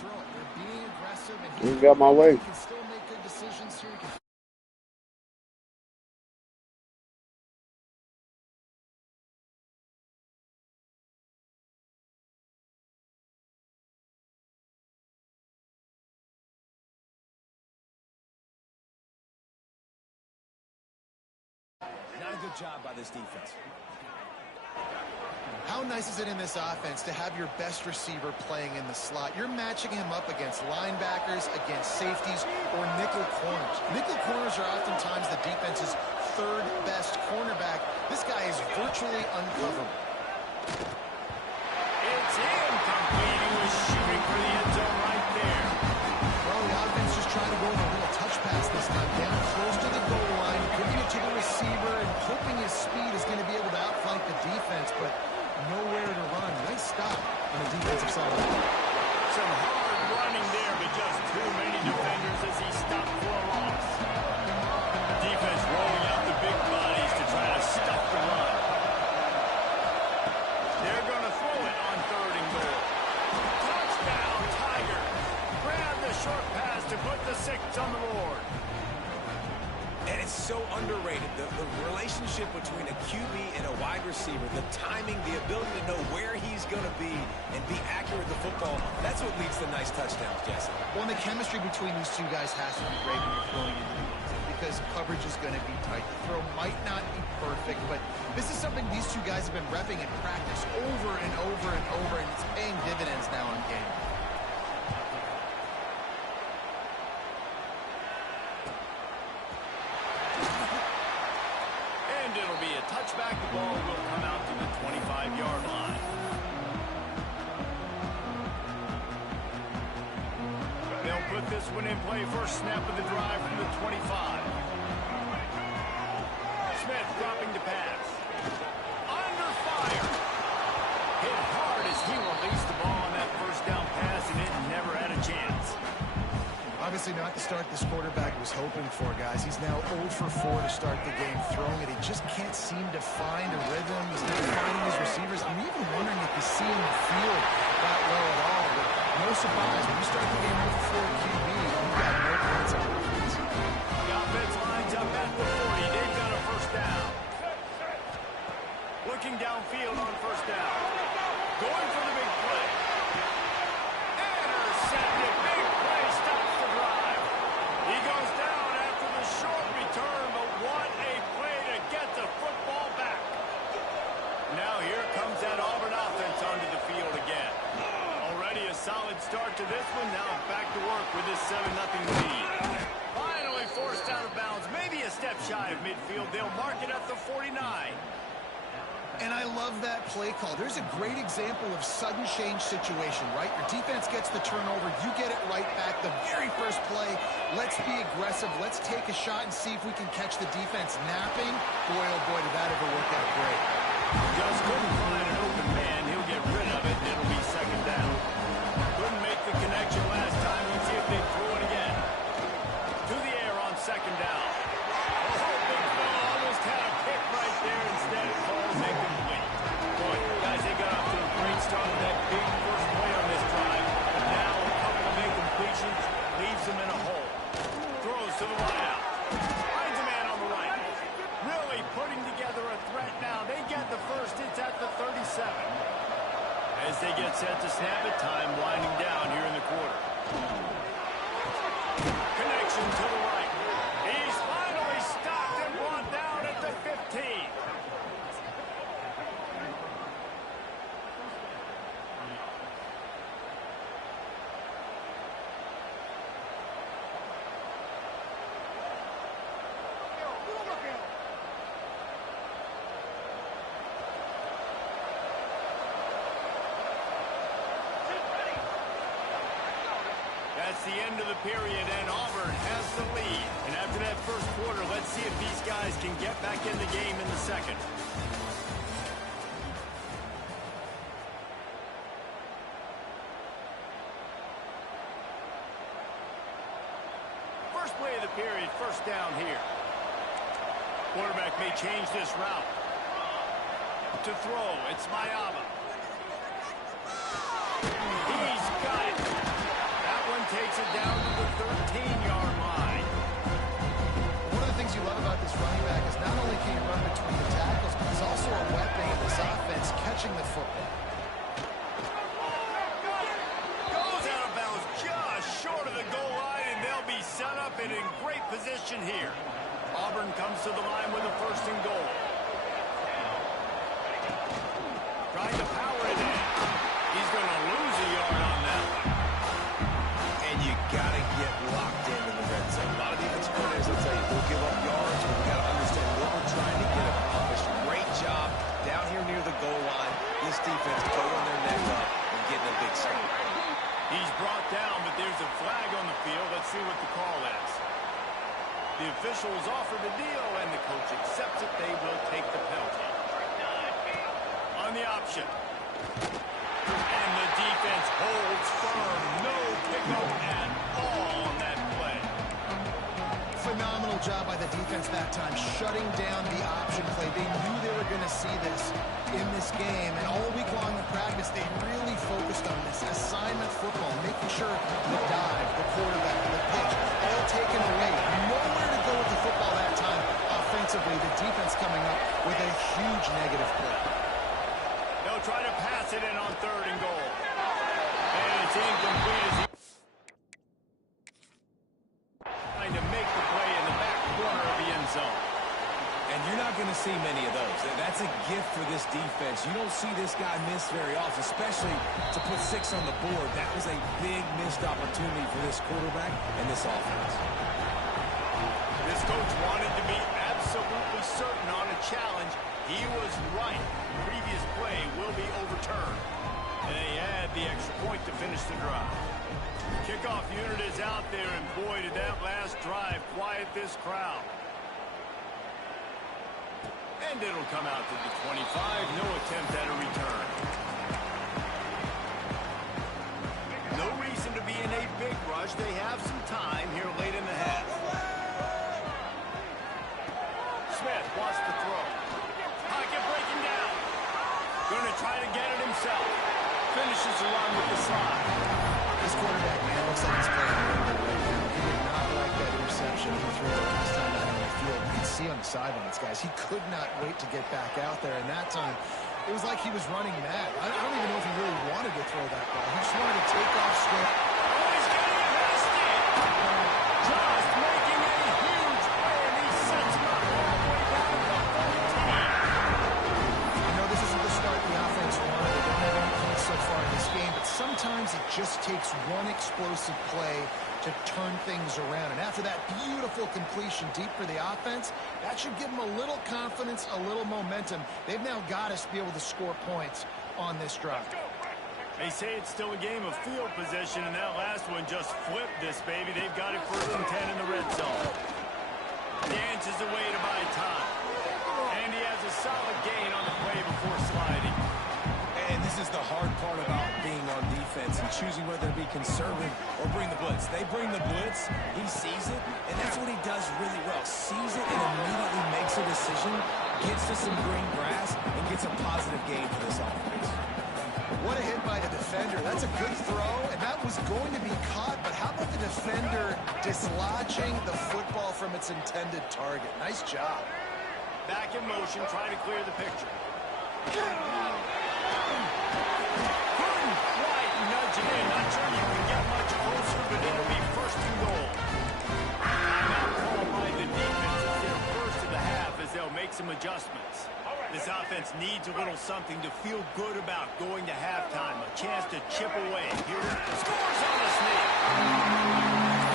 throw it. They're being aggressive, and He got my way. he can still make good decisions here. Not a good job by this defense. How nice is it in this offense to have your best receiver playing in the slot? You're matching him up against linebackers, against safeties, or nickel corners. Nickel corners are oftentimes the defense's third best cornerback. This guy is virtually uncoverable. It's incomplete. He was shooting for the end zone right there. Well, the offense just trying to go with a little touch pass this time. Down close to the goal line, giving it to the receiver, and hoping his speed is going to be able to outflank the defense, but nowhere to run. Nice stop on the defensive side. Some hard running there, but just too many defenders as he stopped for a loss. The defense rolling out the big bodies to try to stop the run. They're going to throw it on 3rd and goal. Touchdown, Tiger. Grab the short pass to put the 6 on the board. And it's so underrated, the relationship between a QB and a wide receiver, the timing, the ability to know where he's going to be and be accurate with the football, that's what leads to nice touchdowns, Jesse. Well, and the chemistry between these two guys has to be great when you're throwing into the game, because coverage is going to be tight. The throw might not be perfect, but this is something these two guys have been repping in practice over and over and over, and it's paying dividends now in game. It'll be a touchback. The ball will come out to the 25-yard line. They'll put this one in play. First snap of the drive from the 25. Smith dropping to pass. Under fire. Hit hard as he released the ball on that first down pass, and it never had a chance. Obviously not the start this quarterback was hoping for, guys. He's now 0 for 4 to start the game throwing it. He just can't seem to find a rhythm. He's not finding his receivers. I'm even wondering if he's seeing the field that well at all. But no surprise, when you start the game 0 for 4 QB, you've got no points on offense. The offense lines up at the 40. They've got a first down. Looking downfield on first down. Going for the big play. Intercepted. Big play stops the drive. He goes down after the short return, but what a play to get the football back. Now here comes that Auburn offense onto the field again. Already a solid start to this one. Now back to work with this 7-0 lead. Finally forced out of bounds. Maybe a step shy of midfield. They'll mark it at the 49. And I love that play call. There's a great example of sudden change situation, right? Your defense gets the turnover. You get it right back. The very first play, let's be aggressive. Let's take a shot and see if we can catch the defense napping. Boy, oh boy, did that ever work out great. Just couldn't find an open man. He'll get rid of it, and it'll be second down. Couldn't make the connection last time. Let's see if they throw it again. To the air on second down. Oh, big fella almost had a pick right there. Instead, it falls incomplete. Boy, guys, they got off to a great start with that big first play on this drive. But now a couple of incompletions leaves them in a hole. Throws to the wideout. Finds a man on the right. Really putting together a threat now. They get the first. It's at the 37. As they get set to snap it, time winding down here in the quarter. Connection to the right. He's finally stopped and brought down at the 15. That's the end of the period, and Auburn has the lead. And after that first quarter, let's see if these guys can get back in the game in the second. First play of the period, first down here. Quarterback may change this route. To throw, it's Mayama. He's got it. you love about this running back is not only can he run between the tackles, but he's also a weapon in this offense catching the football. Goes out of bounds just short of the goal line, and they'll be set up and in great position here. Auburn comes to the line with a 1st and goal. Trying to power it in. He's going to lose a yard on that one. And you got to get locked into the red zone. A lot of defensive coordinators will tell you, we'll give up yards, but we got to understand what we're trying to get accomplished. Great job down here near the goal line. This defense pulling their neck up and getting a big stop. He's brought down, but there's a flag on the field. Let's see what the call is. The officials offered a deal, and the coach accepts it. They will take the penalty. On the option. And the defense holds firm. No pickup at all on that play. Phenomenal job by the defense that time, shutting down the option play. They knew they were going to see this in this game, and all week long in practice, they really focused on this assignment football, making sure the dive, the quarterback, the pitch, all taken away. Nowhere to go with the football that time. Offensively, the defense coming up with a huge negative play. They'll try to pass it in on 3rd and goal. And it's incomplete as he trying to make the play in the back corner of the end zone. And you're not going to see many of those. That's a gift for this defense. You don't see this guy miss very often, especially to put 6 on the board. That was a big missed opportunity for this quarterback and this offense. This coach wanted to be absolutely certain on a challenge. He was right. The previous play will be overturned. And they add the extra point to finish the drive. Kickoff unit is out there, and boy, did that last drive quiet this crowd. And it'll come out to the 25. No attempt at a return. No reason to be in a big rush. They have some time here late in the half. Smith wants to throw. Pocket breaking down. Going to try to get it himself. Finishes the run with the slide. This quarterback, man, looks like he's playing a little bit right now. He did not like that interception he threw the last time out on the field. You can see on the sidelines, guys, he could not wait to get back out there. And that time, it was like he was running mad. I don't even know if he really wanted to throw that ball. He just wanted to take off swift. Oh, he's getting arrested! Just making a huge play, and he sets him up all the way down to the 14. I know this isn't the start the offense wanted. They don't have any points so far in this game, but sometimes it just takes one explosive play to turn things around. And after that beautiful completion deep for the offense, that should give them a little confidence, a little momentum. They've now got to be able to score points on this drive. They say it's still a game of field position, and that last one just flipped this baby. They've got it 1st and 10 in the red zone. Dances away to buy time. And he has a solid gain on the play before sliding. And this is the hard part about being on defense and choosing whether to be conservative or bring the blitz. They bring the blitz, he sees it, and that's what he does really well. Sees it and immediately makes a decision, gets to some green grass, and gets a positive gain for this offense. What a hit by the defender. That's a good throw, and that was going to be caught, but how about the defender dislodging the football from its intended target? Nice job. Back in motion, trying to clear the picture. Couldn't quite nudge it in. Not sure you can get much closer, but it'll be 1st and goal. Timeout called by the defense. It's their first of the half as they'll make some adjustments. This offense needs a little something to feel good about going to halftime. A chance to chip away. Here, scores on the sneak.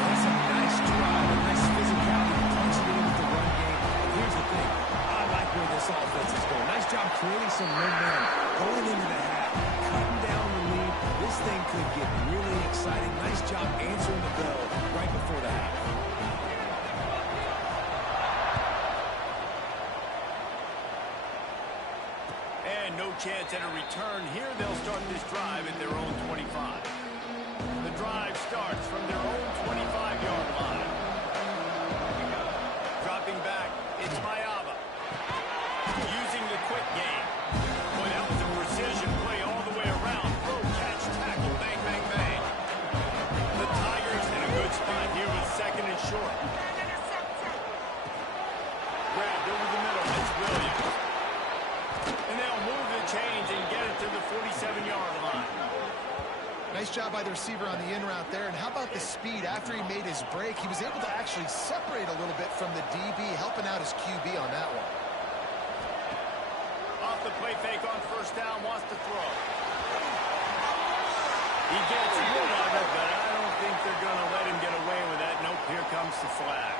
That's a nice drive, a nice physicality, punching it in with the run game. And here's the thing, I like where this offense is going. Nice job creating some momentum going into the half, cutting down the lead. This thing could get really exciting. Nice job answering the bell right before the half. And no chance at a return. Here they'll start this drive at their own 25. The drive starts from their own 25-yard line. Dropping back, it's Mayava. Using the quick game. Boy, that was a precision play all the way around. Throw, catch, tackle, bang, bang, bang. The Tigers in a good spot here with 2nd and short. Nice job by the receiver on the in route there. And how about the speed? After he made his break, he was able to actually separate a little bit from the DB, helping out his QB on that one. Off the play fake on first down, wants to throw. He gets rid of it, but I don't think they're going to let him get away with that. Nope, here comes the flag.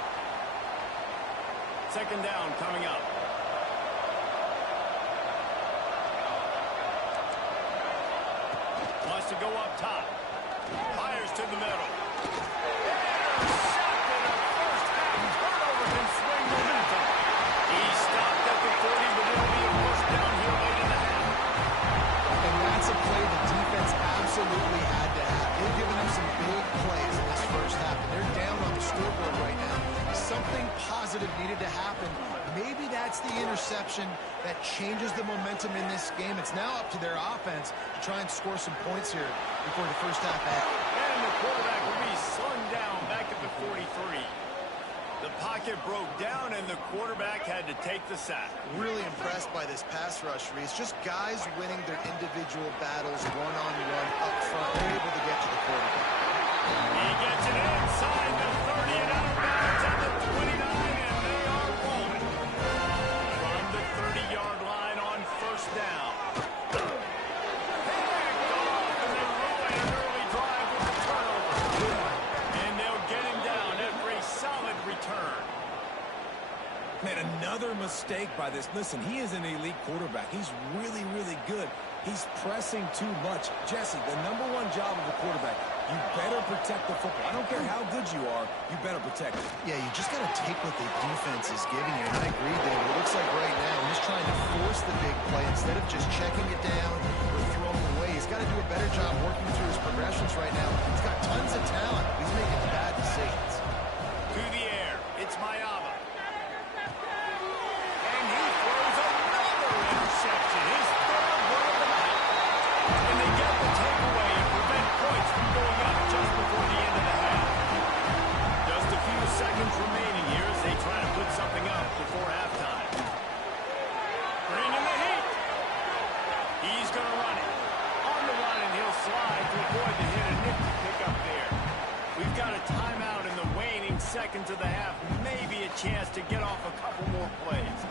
Second down coming up. Wants to go up top. Fires to the middle. Intercepted at first half. Turnover can swing momentum. He stopped at the 40, but it'll be a first down here late in the half. And that's a play the defense absolutely had to have. They've given them some big plays in this first half, and they're down on the scoreboard right now. Something positive needed to happen. Maybe that's the interception that changes the momentum in this game. It's now up to their offense to try and score some points here before the first half ends. And the quarterback will be slung down back at the 43. The pocket broke down, and the quarterback had to take the sack. Really impressed by this pass rush, Reese. Just guys winning their individual battles one-on-one up front. They're able to get to the quarterback. He gets it inside the 30 and out of bounds at the 29, and they are rolling. From the 30-yard line on first down. Picked off, and they ruin an early drive with the turnover. And they'll get him down after a solid return. Man, another mistake by this. Listen, he is an elite quarterback. He's really, really good. He's pressing too much. Jesse, the number one job of a quarterback, you better protect the football. I don't care how good you are, you better protect it. Yeah, you just got to take what the defense is giving you. And I agree, David. It looks like right now he's trying to force the big play instead of just checking it down or throwing away. He's got to do a better job working through his progressions right now. He's got tons of talent. He's making bad decisions. To the air, it's Mayava. And he throws another interception. His third one of the night. And they get the takeaway and prevent points from going up just before the end of the half. Just a few seconds remaining here as they try to put something up before halftime. Bringing the heat. He's going to run it. On the run, and he'll slide to avoid the hit and nifty pick up there. We've got a timeout in the waning seconds of the half. Maybe a chance to get off a couple more plays.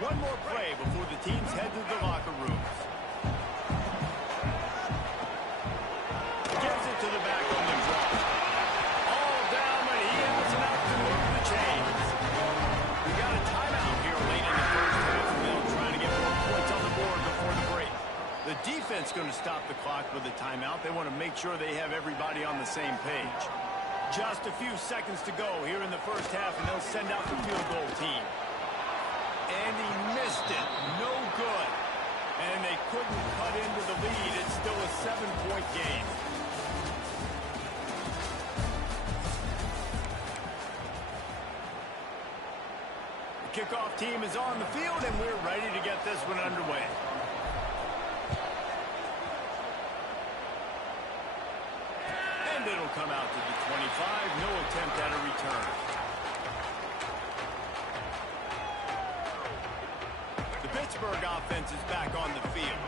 One more play before the teams head to the locker rooms. Gives it to the back on the draw. All down, but he has enough to move the chains. We got a timeout here late in the first half. They'll try to get more points on the board before the break. The defense going to stop the clock with a timeout. They want to make sure they have everybody on the same page. Just a few seconds to go here in the first half, and they'll send out the field goal team. And he missed it. No good. And they couldn't cut into the lead. It's still a 7-point game. The kickoff team is on the field, and we're ready to get this one underway. And it'll come out to the 25. No attempt at a return. The Pittsburgh offense is back on the field.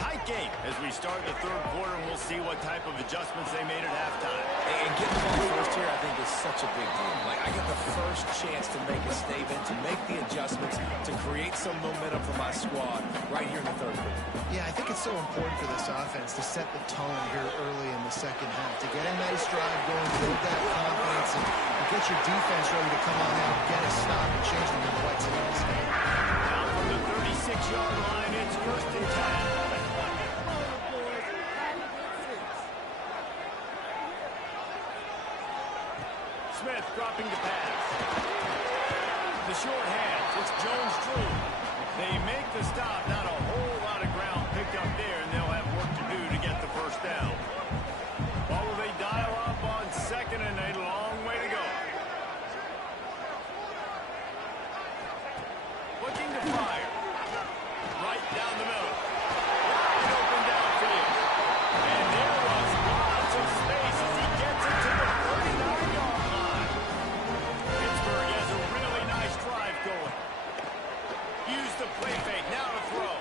Tight game as we start the third quarter, and we'll see what type of adjustments they made at halftime. And getting the ball first here, I think, is such a big deal. Like, I get the first chance to make a statement, to make the adjustments, to create some momentum for my squad right here in the third quarter. Yeah, I think it's so important for this offense to set the tone here early in the second half, to get a nice drive going, build that confidence, and get your defense ready to come on out, get a stop, and change the complexity of this game. Now from the 36-yard line, it's first and 10. Smith dropping the pass. The short hands, it's Jones-Drew. They make the stop, not a whole lot of ground picked up there, and they'll have work to do to get the first down. What will they dial up on second, and a long way to go. Looking to fire. Right down the middle. Wide open downfield. And there was lots of space as he gets it to the 39-yard line. Pittsburgh has a really nice drive going. Use the play fake. Now to throw.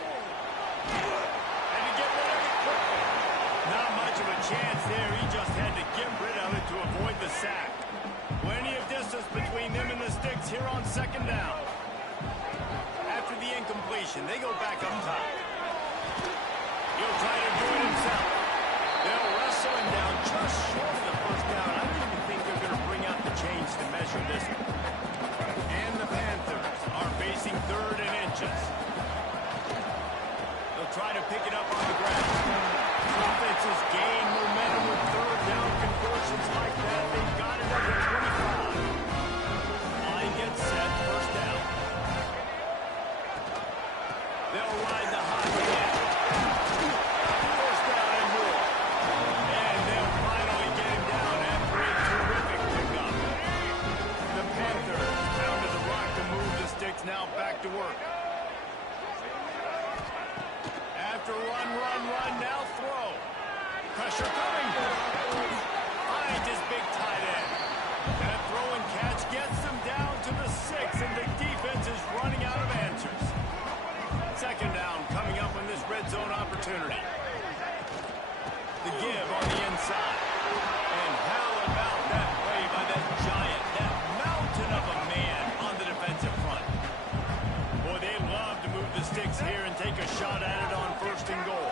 second down. After the incompletion, they go back up top. He'll try to do it himself. They'll wrestle him down just short of the first down. I don't even think they're going to bring out the chains to measure this one. And the Panthers are facing 3rd and inches. They'll try to pick it up on the ground. Offenses gain momentum with 3rd down conversions like that. They've got it at the 25. Line gets set, first down. They'll ride the hot hand. First down and more. And they'll finally get him down after a terrific pickup. The Panthers pounded the rock to move the sticks, now back to work. After run, now throw. Pressure coming. Finds his big tight end. That throw and catch gets them down to the 6, and the defense is running out of answers. Second down coming up on this red zone opportunity. The give on the inside. And how about that play by that giant, that mountain of a man on the defensive front. Boy, they love to move the sticks here and take a shot at it on 1st and goal.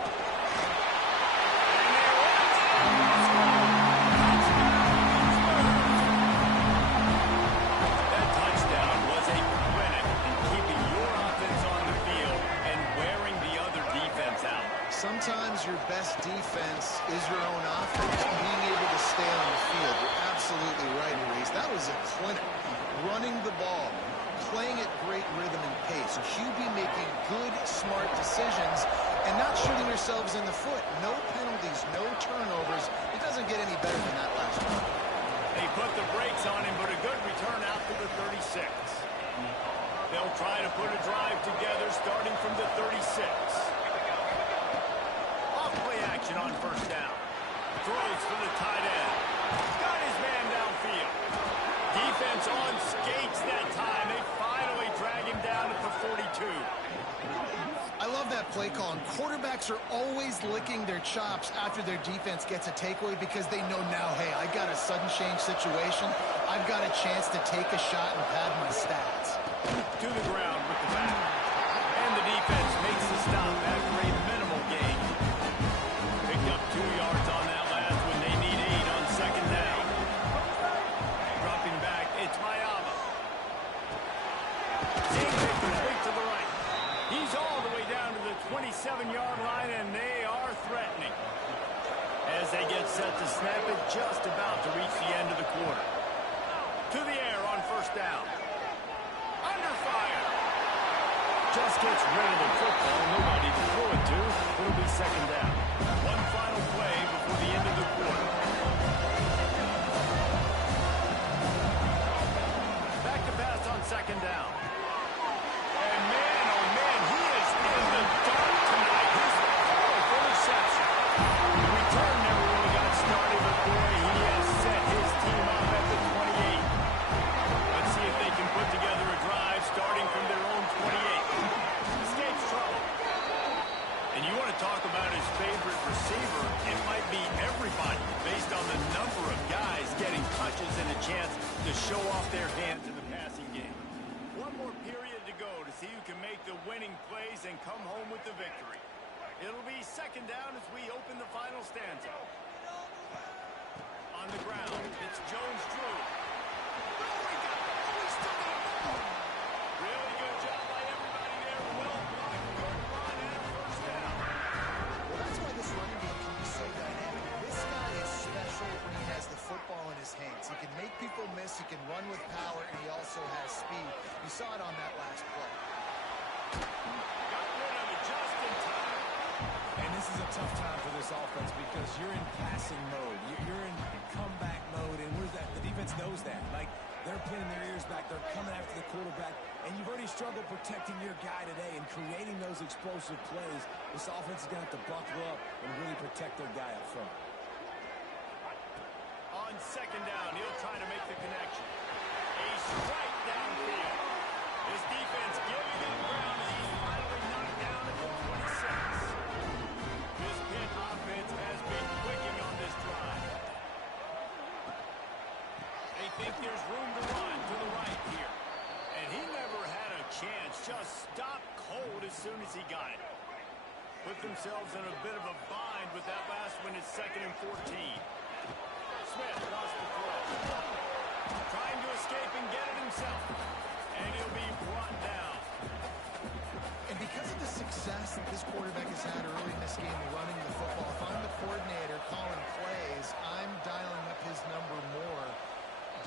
That touchdown was a clinic in keeping your offense on the field and wearing the other defense out. Sometimes your best defense is your own offense, being able to stay on the field. You're absolutely right, Maurice. That was a clinic. Running the ball, playing at great rhythm and pace. QB making good, smart decisions and not shooting yourselves in the foot. No penalties, no turnovers. It doesn't get any better than that last one. They put the brakes on him, but a good return out to the 36. They'll try to put a drive together starting from the 36. Off-play action on first down. Throws for the tight end. Got his man downfield. Defense on skates that time. They finally drag him down at the 42. I love that play call. And quarterbacks are always licking their chops after their defense gets a takeaway because they know now, hey, I got a sudden change situation. I've got a chance to take a shot and pad my stats. To the ground with the back. And the defense makes the stop after a minimal gain. Picked up 2 yards on that last one. They need 8 on second down. Dropping back, it's Mayava. Zane Vickers big to the right. He's all the way down to the 27-yard line, and they are threatening. As they get set to snap it, just about to reach the end of the quarter. To the air on first down. Under fire. Just gets rid of the football. Nobody to throw it to. It'll be second down. One final play before the end of the quarter. Back to pass on second down. And man, oh man, he is in the dark tonight. His fourth interception. The return never really got started, but boy, he has set his team up at the 28. Let's see if they can put together a drive starting from their own 28. Escapes trouble. And you want to talk about his favorite receiver, it might be everybody based on the number of guys getting touches and a chance to show off their hands in the passing game. One more period to go to see who can make the winning plays and come home with the victory. It'll be second down as we open the final stanza. On the ground, it's Jones-Drew. Really good job by everybody there. Well blocked, good run, and a first down. Well, that's why this running game can be so dynamic. This guy is special when he has the football in his hands. He can make people miss, he can run with power, and he also has speed. You saw it on that last play. Got rid of it just in time. And this is a tough time for this offense because you're in passing mode. You're in comeback mode, and the defense knows that. Like, they're pinning their ears back. They're coming after the quarterback, and you've already struggled protecting your guy today and creating those explosive plays. This offense is going to have to buckle up and really protect their guy up front. On second down, he'll try to make the connection. A strike downfield. His defense giving him ground, and he's finally knocked down at the 26. This Pitt offense has been clicking on this drive. They think there's room to run to the right here. And he Put themselves in a bit of a bind with that last one. It's 2nd and 14. Smith wants to throw. Trying to escape and get it himself. And he'll be brought down. And because of the success that this quarterback has had early in this game running the football, if I'm the coordinator calling plays, I'm dialing up his number more.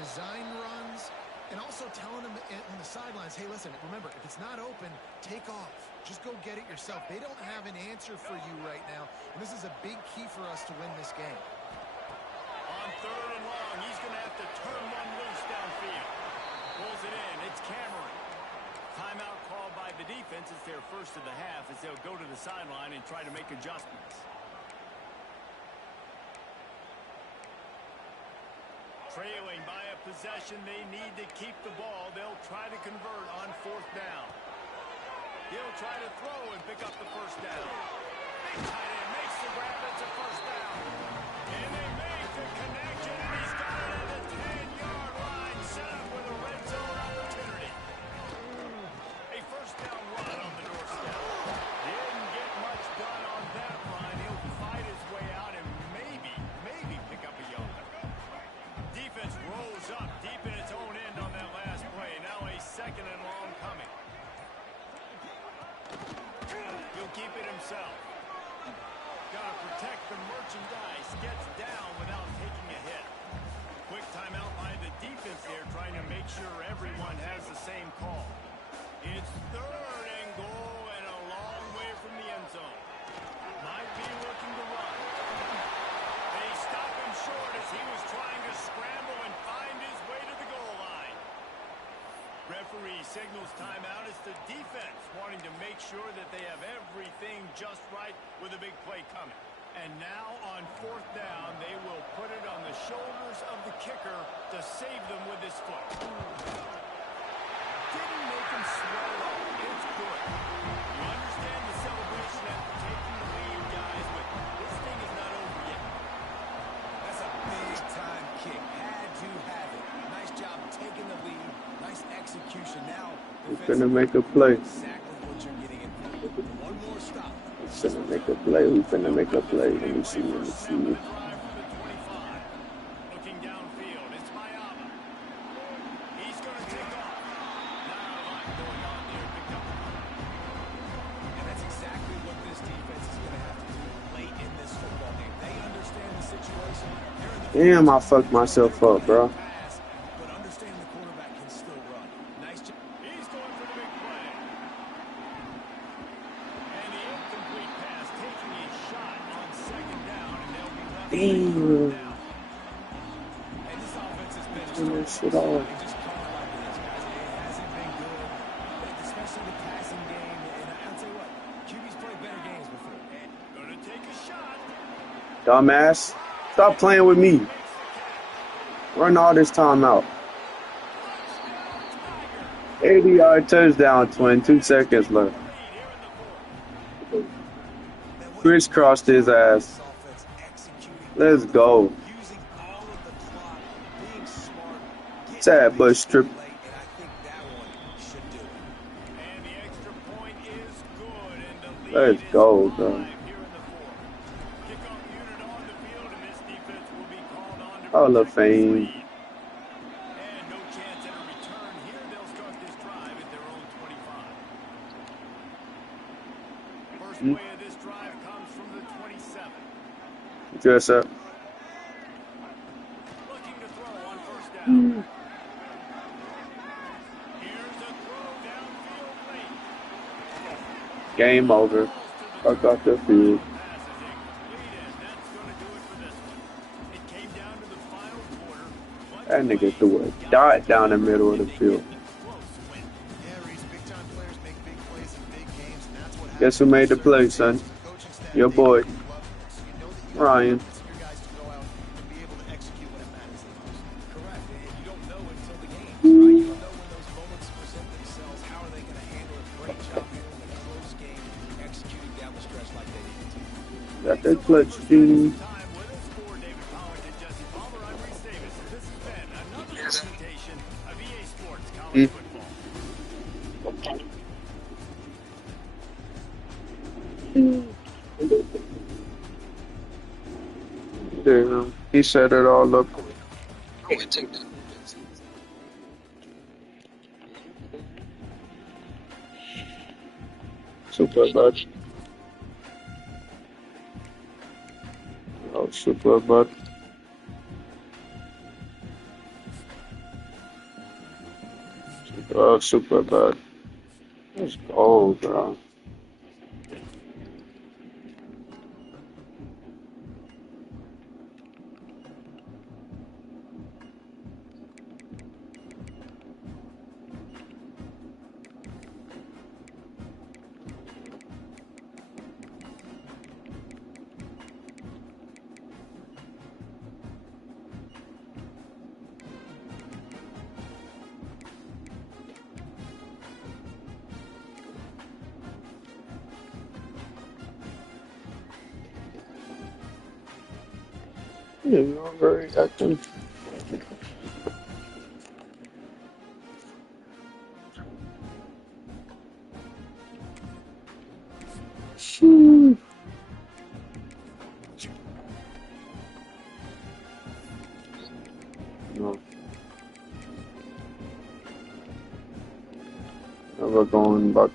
Design runs, and also telling him on the sidelines, hey, listen, remember, if it's not open, take off. Just go get it yourself. They don't have an answer for you right now, and this is a big key for us to win this game. On 3rd and long, he's going to have to turn one loose downfield. Pulls it in. It's Cameron. Timeout called by the defense. It's their first of the half as they'll go to the sideline and try to make adjustments. Trailing by a possession, they need to keep the ball. They'll try to convert on 4th down. He'll try to throw and pick up the first down. Big tight end makes the grab. It's a first down. And they make the connection, and he's got it at the 10-yard line, set up with a red zone opportunity. A first down run on the doorstep. Didn't get much done on that run. He'll fight his way out and maybe pick up a yard. Defense rolls up deep in its own end on that last play. Now a 2nd and long coming. He'll keep it himself. Got to protect the merchandise. Gets down without taking a hit. Quick timeout by the defense there, trying to make sure everyone has the same call. It's 3rd and goal and a long way from the end zone. Might be looking to run. They stop him short as he was trying to scramble and find his way to the goal line. Referee signals timeout. It's the defense wanting to make sure that they have everything just right with a big play coming. And now on 4th down, they will put it on the shoulders of the kicker to save them with his foot. Didn't make him sweat at all. It's good. You understand the celebration after taking the lead, guys, but this thing is not over yet. That's a big-time kick. Had to have it. Nice job taking the lead. Nice execution. Now, We're gonna make a play. exactly what you're getting in. One more stop. We're gonna make a play. We're gonna make a play. Let me see. Drive from the 25. Looking downfield, it's Mayama. He's going to take off. Not a lot going on there. Picked up the punt. And that's exactly what this defense is going to have to do late in this football game. They understand the situation. They're in the Damn, I fucked myself up, bro. pass, but understand the quarterback can still run. Nice job. He's going for the big play. And the incomplete pass taking a shot on 2nd down, and they'll be left Damn. down. And this offense has been Turn that shit off. They just caught a lot of these guys. It hasn't been good, especially the passing game. And I'll tell you what, QB's played better games before. Going to take a shot. Dumbass. Stop playing with me. Run all this time out. 80-yard touchdown, twin. 2 seconds left. Crisscrossed his ass. Offense executing, Let's go. using all of the clock, being smart. Sad but strip. Late, and I think that one should do it. And the extra point is good, and the lead Let's is go, alive bro. here in the 4th. Kickoff unit on the field, and this defense will be called on to Hall of protect this Fame. lead. And no chance at a return here. They'll start this drive at their own 25. First play of this drive comes from the 27. Dress up. Looking to throw on 1st down. Here's a throw downfield late. Game over. Fuck off the field. Pass is incomplete, and that's going to do it for this one. It came down to the final quarter. That nigga threw a dart down the middle of the field. Close win. Yeah, Reese, big-time players make big plays in big games, and that's what happens. Guess who made the play, son? Coaching staff, Your they boy, love it. So you know that you got Ryan. confidence in your guys to go out and be able to execute when it matters the most. Correct. And you don't know until the game, right? You don't know when those moments present themselves. How are they going to handle it? Great job here in the close game, executing down the stretch like they needed to. Got that clutch, dude. Time with us for David Pollack and Jesse Palmer. I'm Reese Davis, and this has been another presentation of EA Sports College Football. Damn. He set it all up. Super bad. Oh, super bad. Oh, super bad. Let's go, bro. You're not very active. Shoo. No, never going back.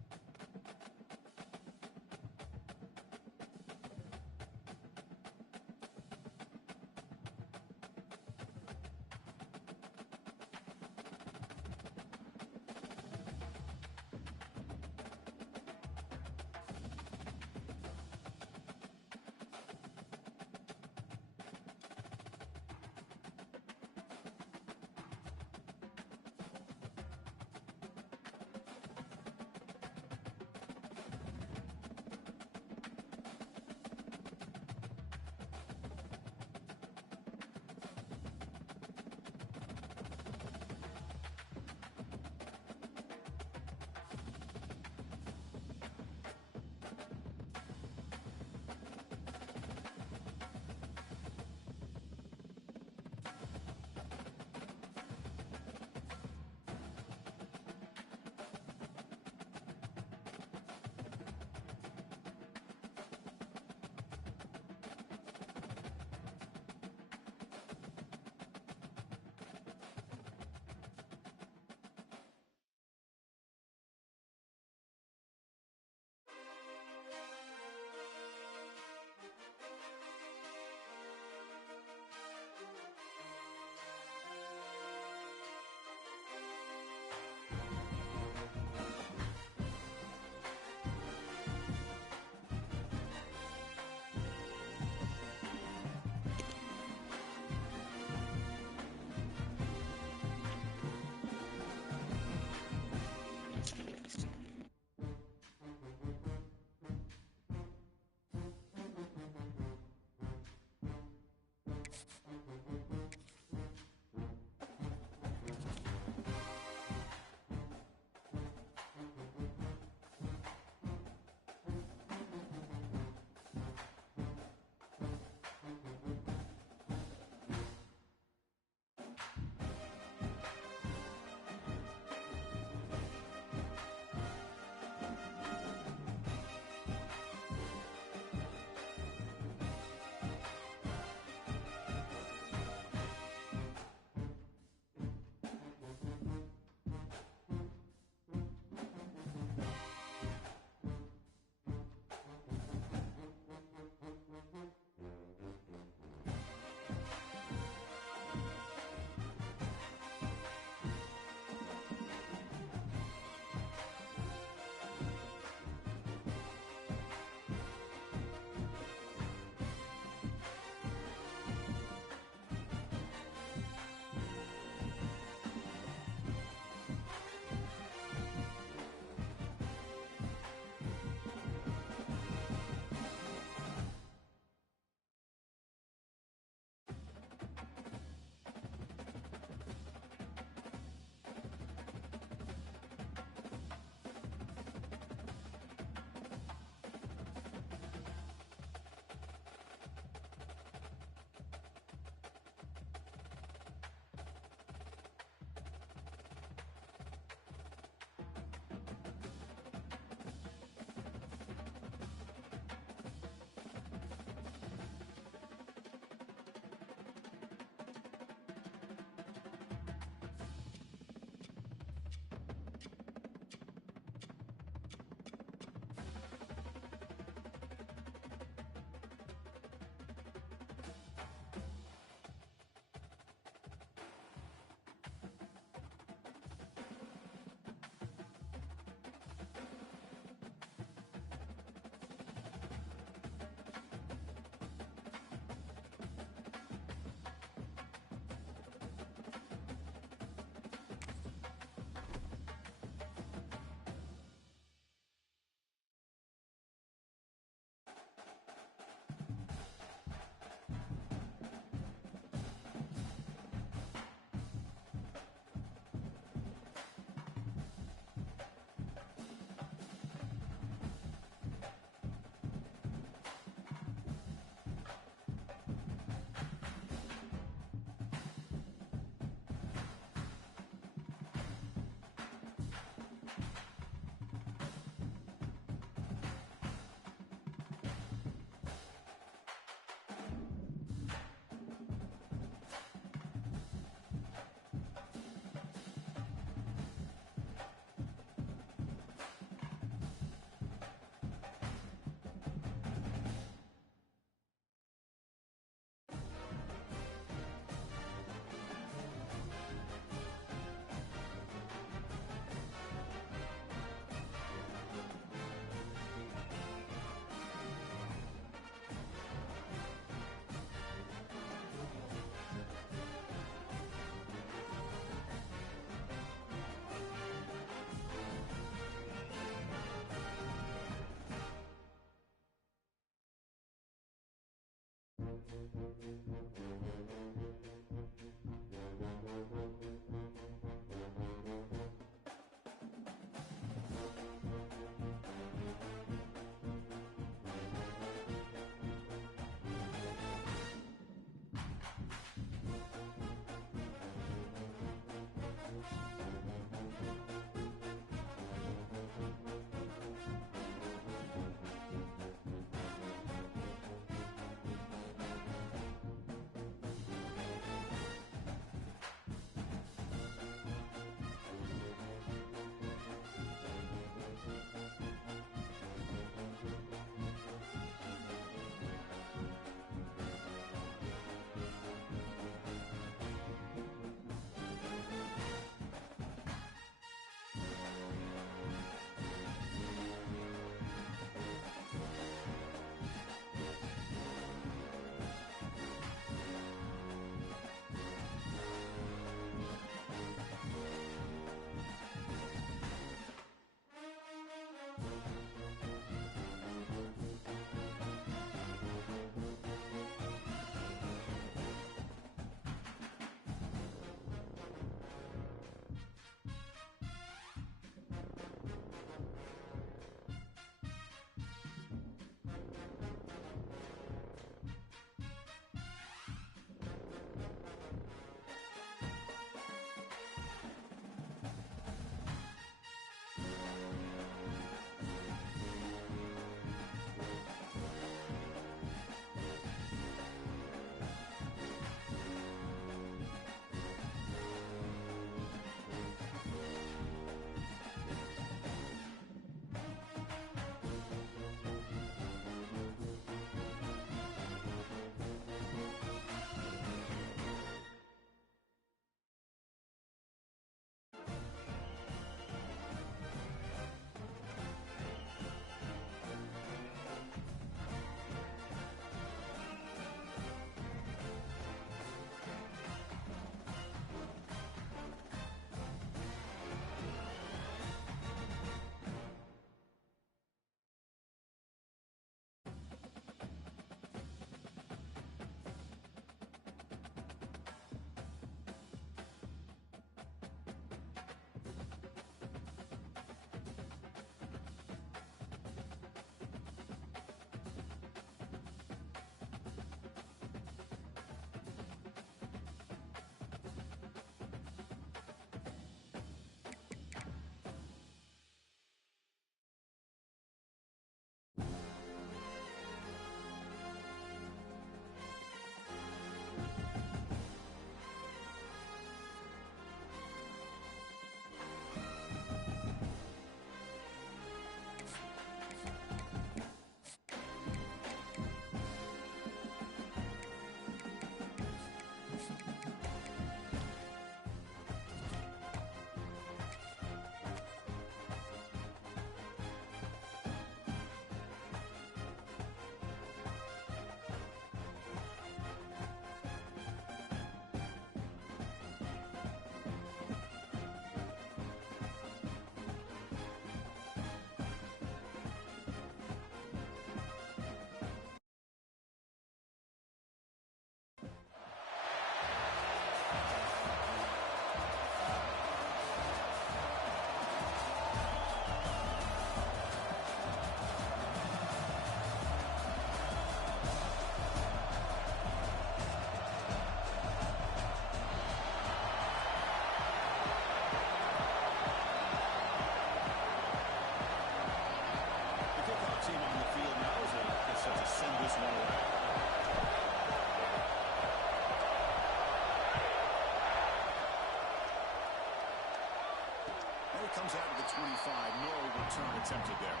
comes out of the 25. No return attempted there.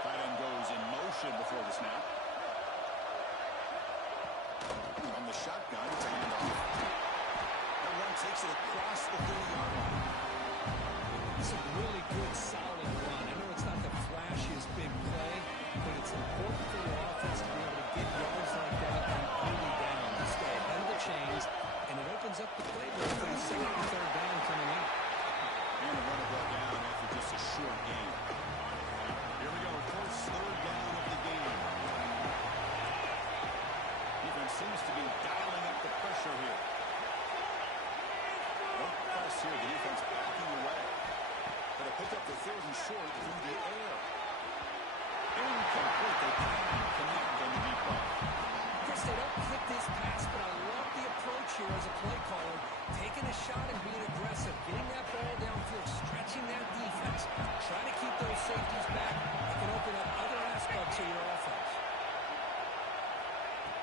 Tight end goes in motion before the snap. From the shotgun, it's a handoff. And one takes it across the 30-yard line. It's a really good, solid run. I know it's not the flashiest big play, but it's important for your offense to be able to get yards like that and early down to stay ahead of the chains and and it opens up the playbook for the second and third down coming up. And the run ball down after just a short gain. Here we go, first third down of the game. Defense seems to be dialing up the pressure here. No press here, the defense backing away. But it picked up the third and short through the air. Incomplete, they cannot connect on the deep ball. Chris, they don't hit this pass, but I love the approach here as a play caller. Taking a shot and being aggressive, getting that ball downfield, stretching that defense. Try to keep those safeties back. It can open up other aspects of your offense.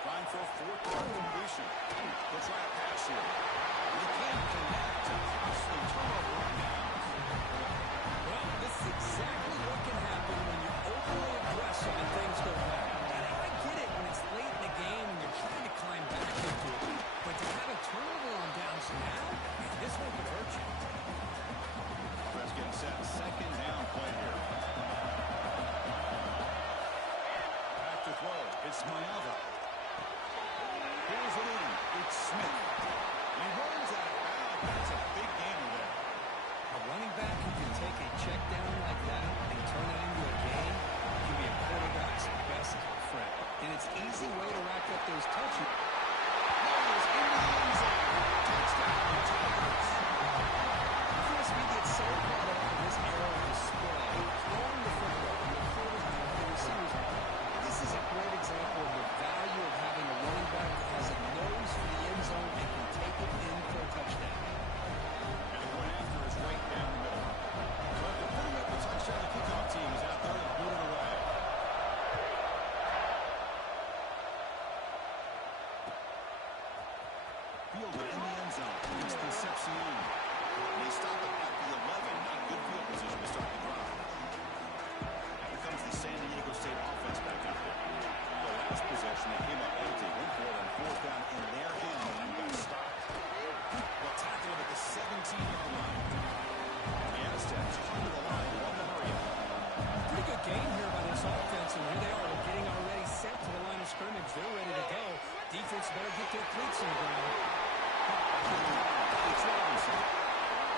Trying for a fourth down completion. They'll try a pass here. They can't connect to costly turnover on downs. Well, this is exactly what can happen when you're overly aggressive and things go bad. And I get it when it's late in the game and you're trying to climb back into it. But to have a turnover on downs now, this one could hurt you. Offense getting set. Second down play here. Back to throw. It's Mayava. Here's it in. It's Smith. And he runs out of bounds. That's a big gainer there. A running back who can take a check down like that and turn it into a game can be a quarterback's best friend. And it's an easy way to rack up those touches. Tigers in the end zone. Touchdown, Tigers. Chris, we get so caught up in this era of display, throwing the football from the quarterback to the receivers. This is a great example of the value of having a running back that has a nose for the end zone and can take it in for a touchdown. And the one after is right down the middle. So after putting up the touchdown, the kickoff team is out there to boot it away. Fielded in the end zone. It's Concepcion. They stop it at the 11. Not good field position to start the drive. Here comes the San Diego State offense back out there. The last possession, they came up empty. Went for it on fourth down in their end and got stopped. They'll tackle him at the 17-yard line. The Aztecs come to the line. One to hurry up. Pretty good game here by this offense, and here they are. They're getting already set to the line of scrimmage. They're ready to go. Defense better get their cleats in the ground. It's Robinson.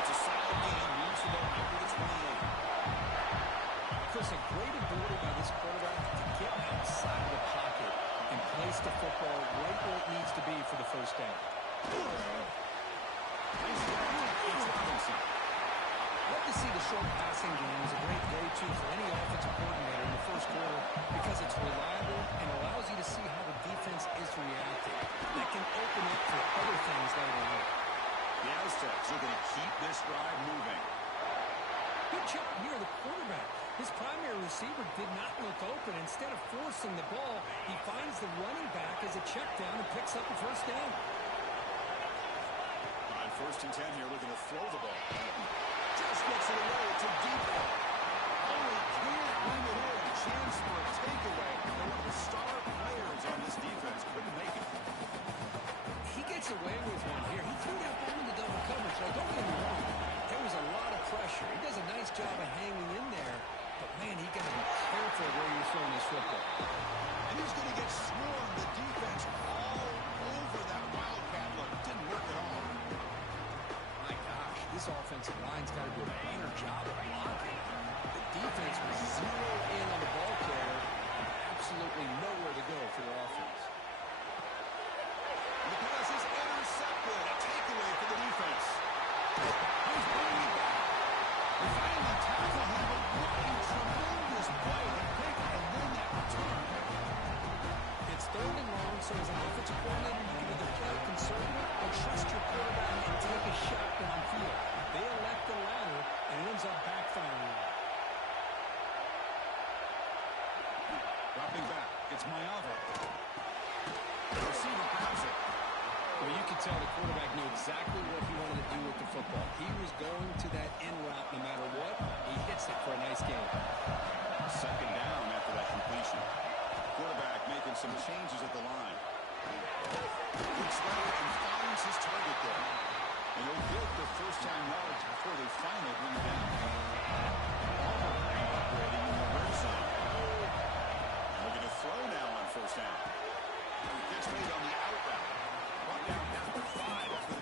It's a solid game. Moves to go after the 28. Chris, a great ability by this quarterback to get outside of the pocket and place the football right where it needs to be for the first down. Nice job. It's Robinson. Love to see the short passing game is a great go-to for any offensive coordinator in the first quarter because it's reliable and allows you to see how the defense is reacting. That can open up for other things later on. The Aztecs are going to keep this drive moving. Good job here, the quarterback. His primary receiver did not look open. Instead of forcing the ball, he finds the running back as a check down and picks up a first down. On first and 10 here, looking to throw the ball. Just gets it away to Depot. Only can't bring it in. Chance for a takeaway. And one of the star players on this defense couldn't make it. He gets away with one here. He threw that ball into double coverage. Now, don't get me wrong. There was a lot of pressure. He does a nice job of hanging in there. But, man, he got to be careful where you're throwing this football. And he's going to get swarmed. The defense all over that Wildcat look. Didn't work at all. My gosh, this offensive line's got to do a better job of blocking. The defense was zeroed in on the ball carrier and absolutely nowhere to go for their offense. The pass is intercepted. A takeaway for the defense. Here's Brady. They finally tackle him, but what a tremendous play to pick and win that return. It's third and long, so as an offensive coordinator, you can either play conservative or trust your quarterback and take a shot downfield. They elect the latter, and it ends up backfiring. Dropping back. It's Mayava. The receiver grabs it. Well, you could tell the quarterback knew exactly what he wanted to do with the football. He was going to that in route no matter what. He hits it for a nice game. Second down after that completion. Quarterback making some changes at the line. Looks right and finds his target there. And he'll get the first-time yards before they finally bring it down. Auburn operating in the red zone. Looking to throw now on first down. Gets made on the out route. Brought down after 5 off the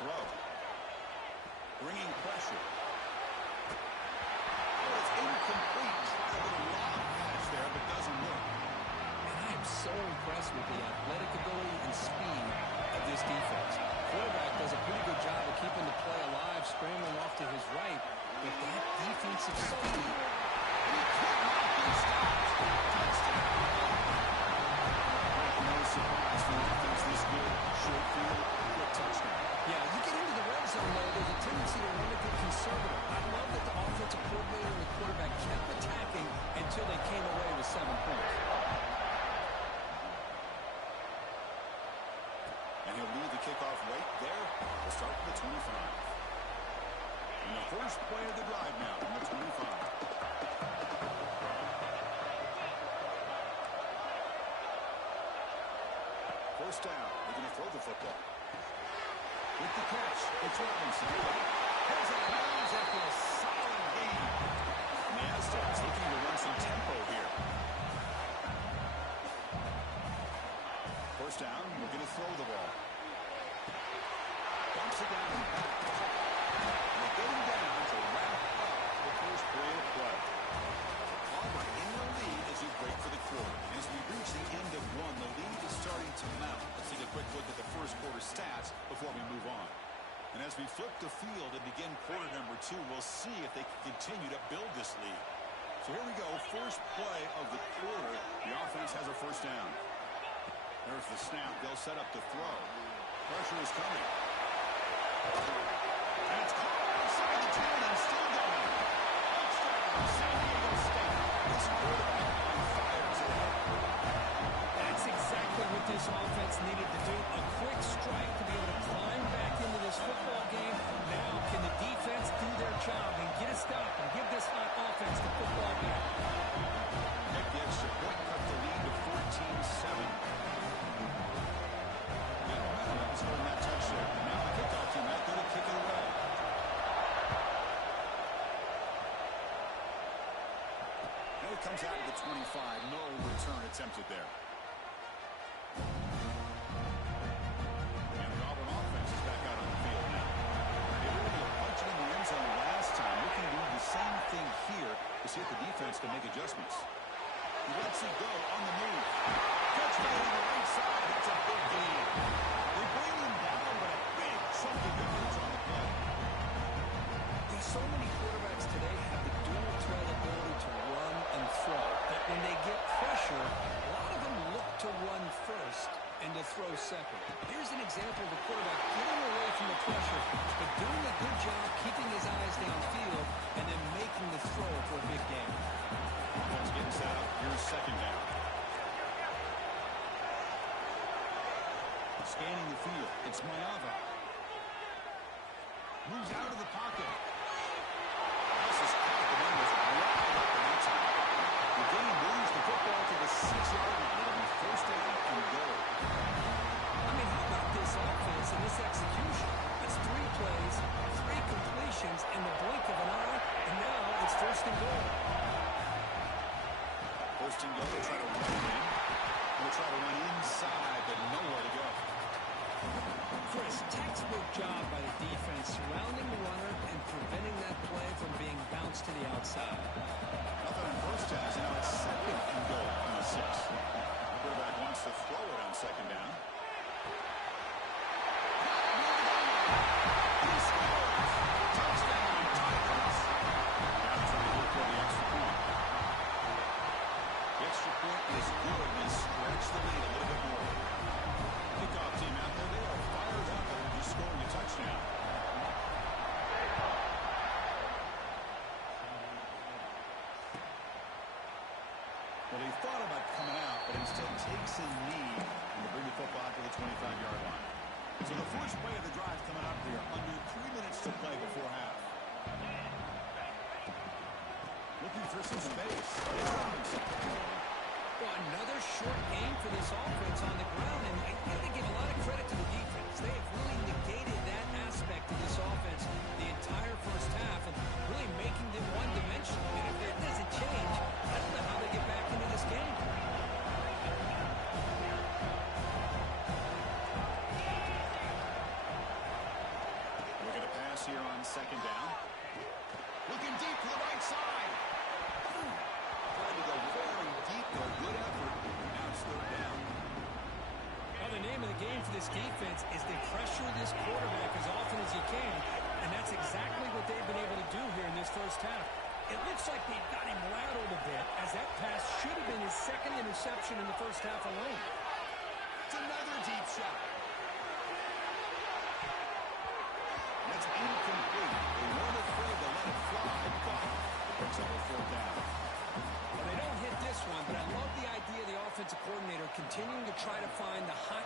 throw. Bringing pressure. Oh, it's incomplete. Tried a little lob pass there, but doesn't work. And I am so impressed with the athletic ability and speed of this defense. Quarterback does a pretty good job of keeping the play alive, scrambling off to his right. But that defensive speed, He could not be stopped. Touchdown. No surprise for an offense this good. Short field, quick touchdown. yeah, you get into the red zone, though, there's a tendency to want to get conservative. I love that the offensive coordinator and the quarterback kept attacking until they came away with 7 points. And he'll lead the kickoff right there. We'll start with the 25. And the first play of the drive now on the 25. First down. They're going to throw the football. With the catch, it's Robinson. Here's a bounds after a solid gain. And the Aztecs looking to run some tempo here. First down, we're going to throw the ball. Bumps it down and back. And they're getting down to wrap up the first period of play. Auburn in the lead as we break for the quarter. As we reach the end of one, the lead is starting to mount. Let's take a quick look at the first quarter stats before we move on. And as we flip the field and begin quarter number 2, we'll see if they can continue to build this lead. So here we go, first play of the quarter. The offense has a first down. There's the snap. They'll set up the throw. Pressure is coming. And it's caught outside the 10 and still going. Touchdown, San Diego State. This quarterback on fire today. That's exactly what this offense needed to do. A quick strike to be able to climb back into this football game. Now, can the defense do their job and get a stop and give this hot offense the football back? That gives Chapoy cut the lead to 14-7. Scoring that touchdown. Now the kickoff team out there to kick it away. And it comes out of the 25. No return attempted there. And the Auburn offense is back out on the field now. They were able to punch it in the end zone last time. Looking to do the same thing here to see if the defense can make adjustments. He lets it go on the move. Touchdown on the right side. That's a big gain. They bring him down, but a big chunky yardage on the play. So many quarterbacks today have the dual threat ability to run and throw. But when they get pressure, a lot of them look to run first and to throw second. Here's an example of a quarterback getting away from the pressure, but doing a good job keeping his eyes downfield and then making the throw for a big game. Offense getting set up. Here's second down. Scanning the field. It's Mayava. Moves out of the pocket. This is caught. The man was wide open that time. The game moves the football to the 6-yard line. It'll be first down and goal. I mean, how about this offense and this execution? That's 3 plays, 3 completions in the blink of an eye, and now it's first and goal. First and goal. They try to run in. They'll try to run inside, but nowhere to go. Chris, textbook job by the defense surrounding the runner and preventing that play from being bounced to the outside. Nothing on first down, so now it's second and goal on the 6. The quarterback wants to throw it on second down. He scores! Touchdown, Tigers! Now trying to look for the extra point. The extra point is good. They stretch the lead a little bit more. Kickoff team out there, they are fired up and just scoring a touchdown. Well, he thought about coming out, but instead takes a knee and to bring the football out to the 25-yard line. So the first play of the drive coming up here, under 3 minutes to play before half. Looking for some space. It's Robinson. Well, another short game for this offense on the ground, and I got to give a lot of credit to the defense. They have really negated that aspect of this offense the entire first half and really making them one-dimensional. And if that doesn't change, I don't know how they get back into this game. here on second down. Looking deep to the right side. Trying to go very deep there. Good effort. Now it's third down. Well, the name of the game for this defense is to pressure this quarterback as often as you can, and that's exactly what they've been able to do here in this first half. It looks like they've got him rattled a bit, as that pass should have been his second interception in the first half alone. It's another deep shot. That's incomplete. They weren't afraid to let it fly, but it brings up a fourth down. Well, they don't hit this one, but I love the idea of the offensive coordinator continuing to try to find the hot.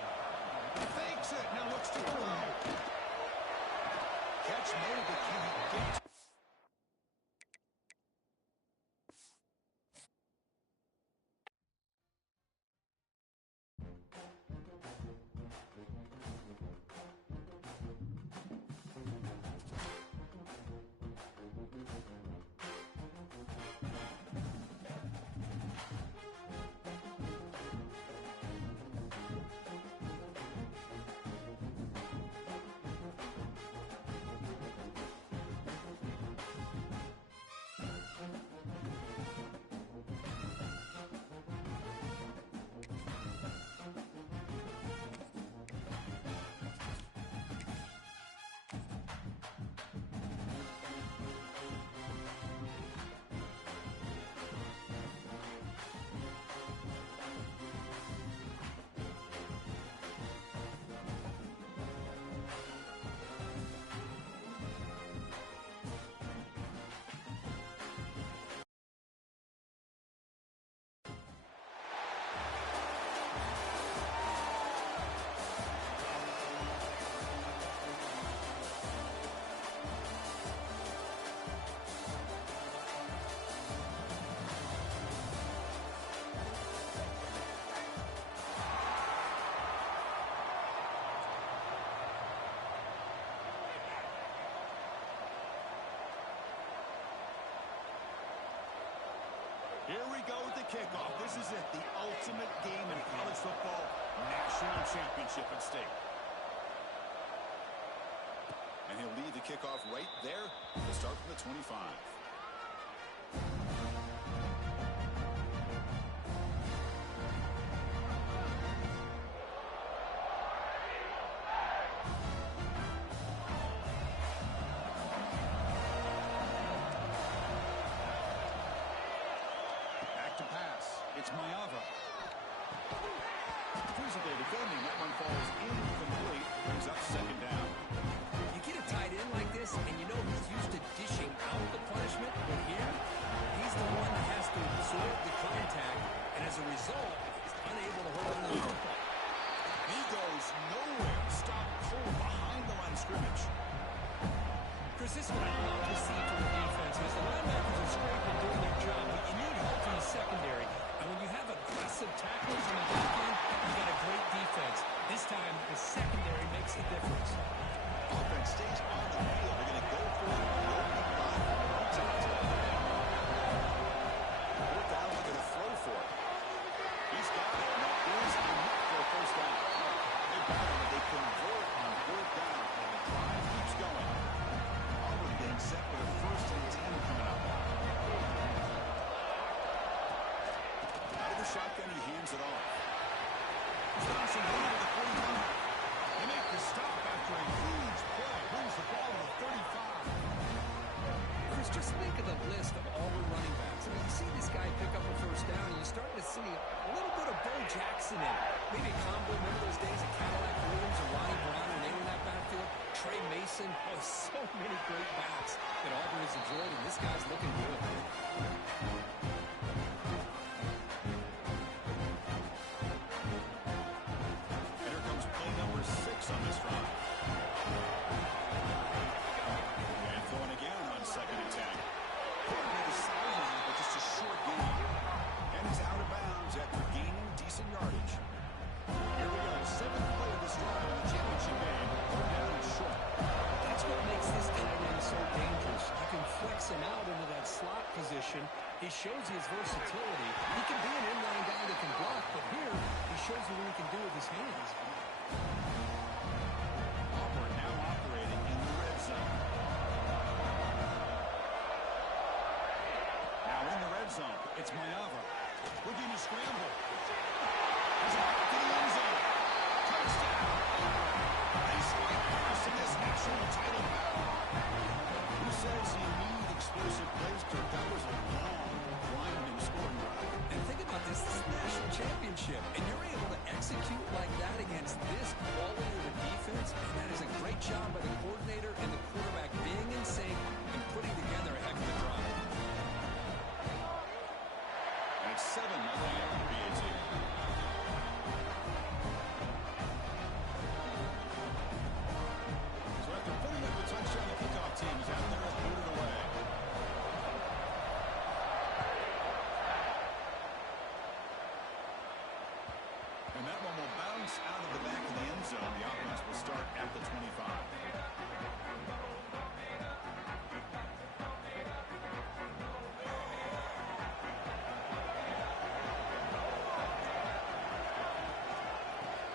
Fakes it. Now looks to throw. Catch made, but can he get? Here we go with the kickoff. This is it, the ultimate game in college football, national championship at stake. And he'll lead the kickoff right there. We'll start from the 25. It's Mayava. Here's a day defending. That one falls incomplete. Brings up second down. You get a tight end like this, and you know he's used to dishing out the punishment, but here, he's the one that has to absorb the contact, and as a result, he's unable to hold on to the football. He goes nowhere. Stop cold behind the line of scrimmage. Chris, this is what I love to see from the defense is the linebackers are scraping doing their job, but you need help from the secondary. And when you have aggressive tackles in the back end, you got a great defense. This time, the secondary makes the difference. Offense stays on the field. They're going to go for it. Fourth down, they're going to throw for it. He's got it, and that is enough for a first down. They battle, but they convert on fourth down, and the drive keeps going. Auburn getting set for the 1st and 10 coming up. Out of the shotgun, he hands it off. Johnson going to the 45. They make the stop after a huge play. Brings the ball to the 35. Chris, just think of the list of Auburn running backs. I mean, you see this guy pick up a first down, and you're starting to see a little bit of Bo Jackson in it. Maybe a combo. Remember those days of Cadillac Williams and Ronnie Brown when they were in that backfield? Trey Mason. Oh, so many great backs that Auburn has enjoyed, and this guy's looking good. On this drive. And throwing again on 2nd and 10. Could be the sideline, but just a short gain. And he's out of bounds after gaining decent yardage. Here we go, 7th play of this drive in the championship game. Third down and short. That's what makes this tight end so dangerous. You can flex him out into that slot position. He shows his versatility. He can be an inline guy that can block, but here he shows you what he can do with his hands. Now operating in the red zone. It's Maeva. Looking to scramble. He's back to the end zone. Touchdown. They strike first in this national title battle. Who says you need explosive plays, Kirk? That was a long, grinding scoring drive. And think about this is a national championship, and you're able to execute like that against this quality of a defense. That is a great job by the coordinator and the quarterback being in sync and putting together a heck of a drive. And it's 7-0 after BAT. So after putting up a touchdown, the kickoff team is out there and put it away. And that one will bounce out of the back of the end zone. The offense will start at the 25.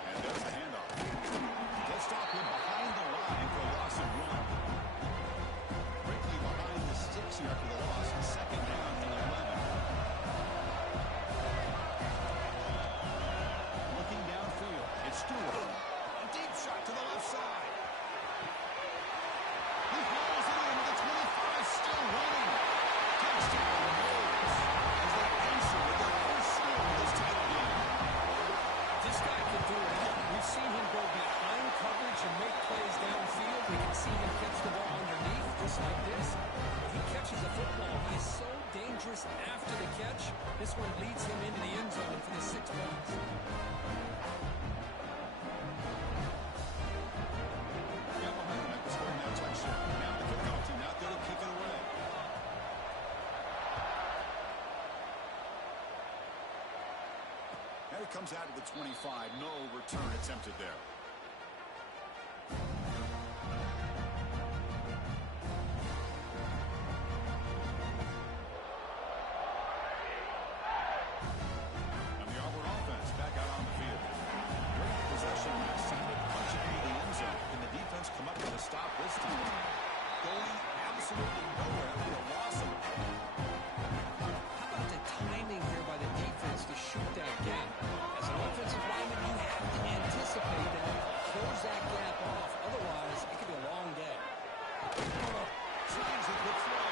And there's the handoff. They'll stop him behind the line for a loss of 1. Quickly behind the sticks here for the loss. Second down and 11. Looking downfield. It's Stewart. A deep shot to the left side. He hauls it in with the 25, still running. Touchdown, Wolves. As they answer with their first score of this title game. This guy can do it all. We've seen him go behind coverage and make plays downfield. We can see him catch the ball underneath, just like this. When he catches a football, he is so dangerous after the catch. This one leads him into the end zone for the 6 points. Got behind him after scoring that touchdown. Now the kickoff team out there to kick it away. Now he comes out to the 25. No return attempted there. And the Auburn offense back out on the field. Great possession last time. They punch it into the end zone. Can the defense come up with a stop this time? Going absolutely nowhere for a loss of. How about the timing here by the defense to shoot that gap? As an offensive lineman, you have to anticipate that, close that gap off. Otherwise, it could be a long day. Tries a good throw.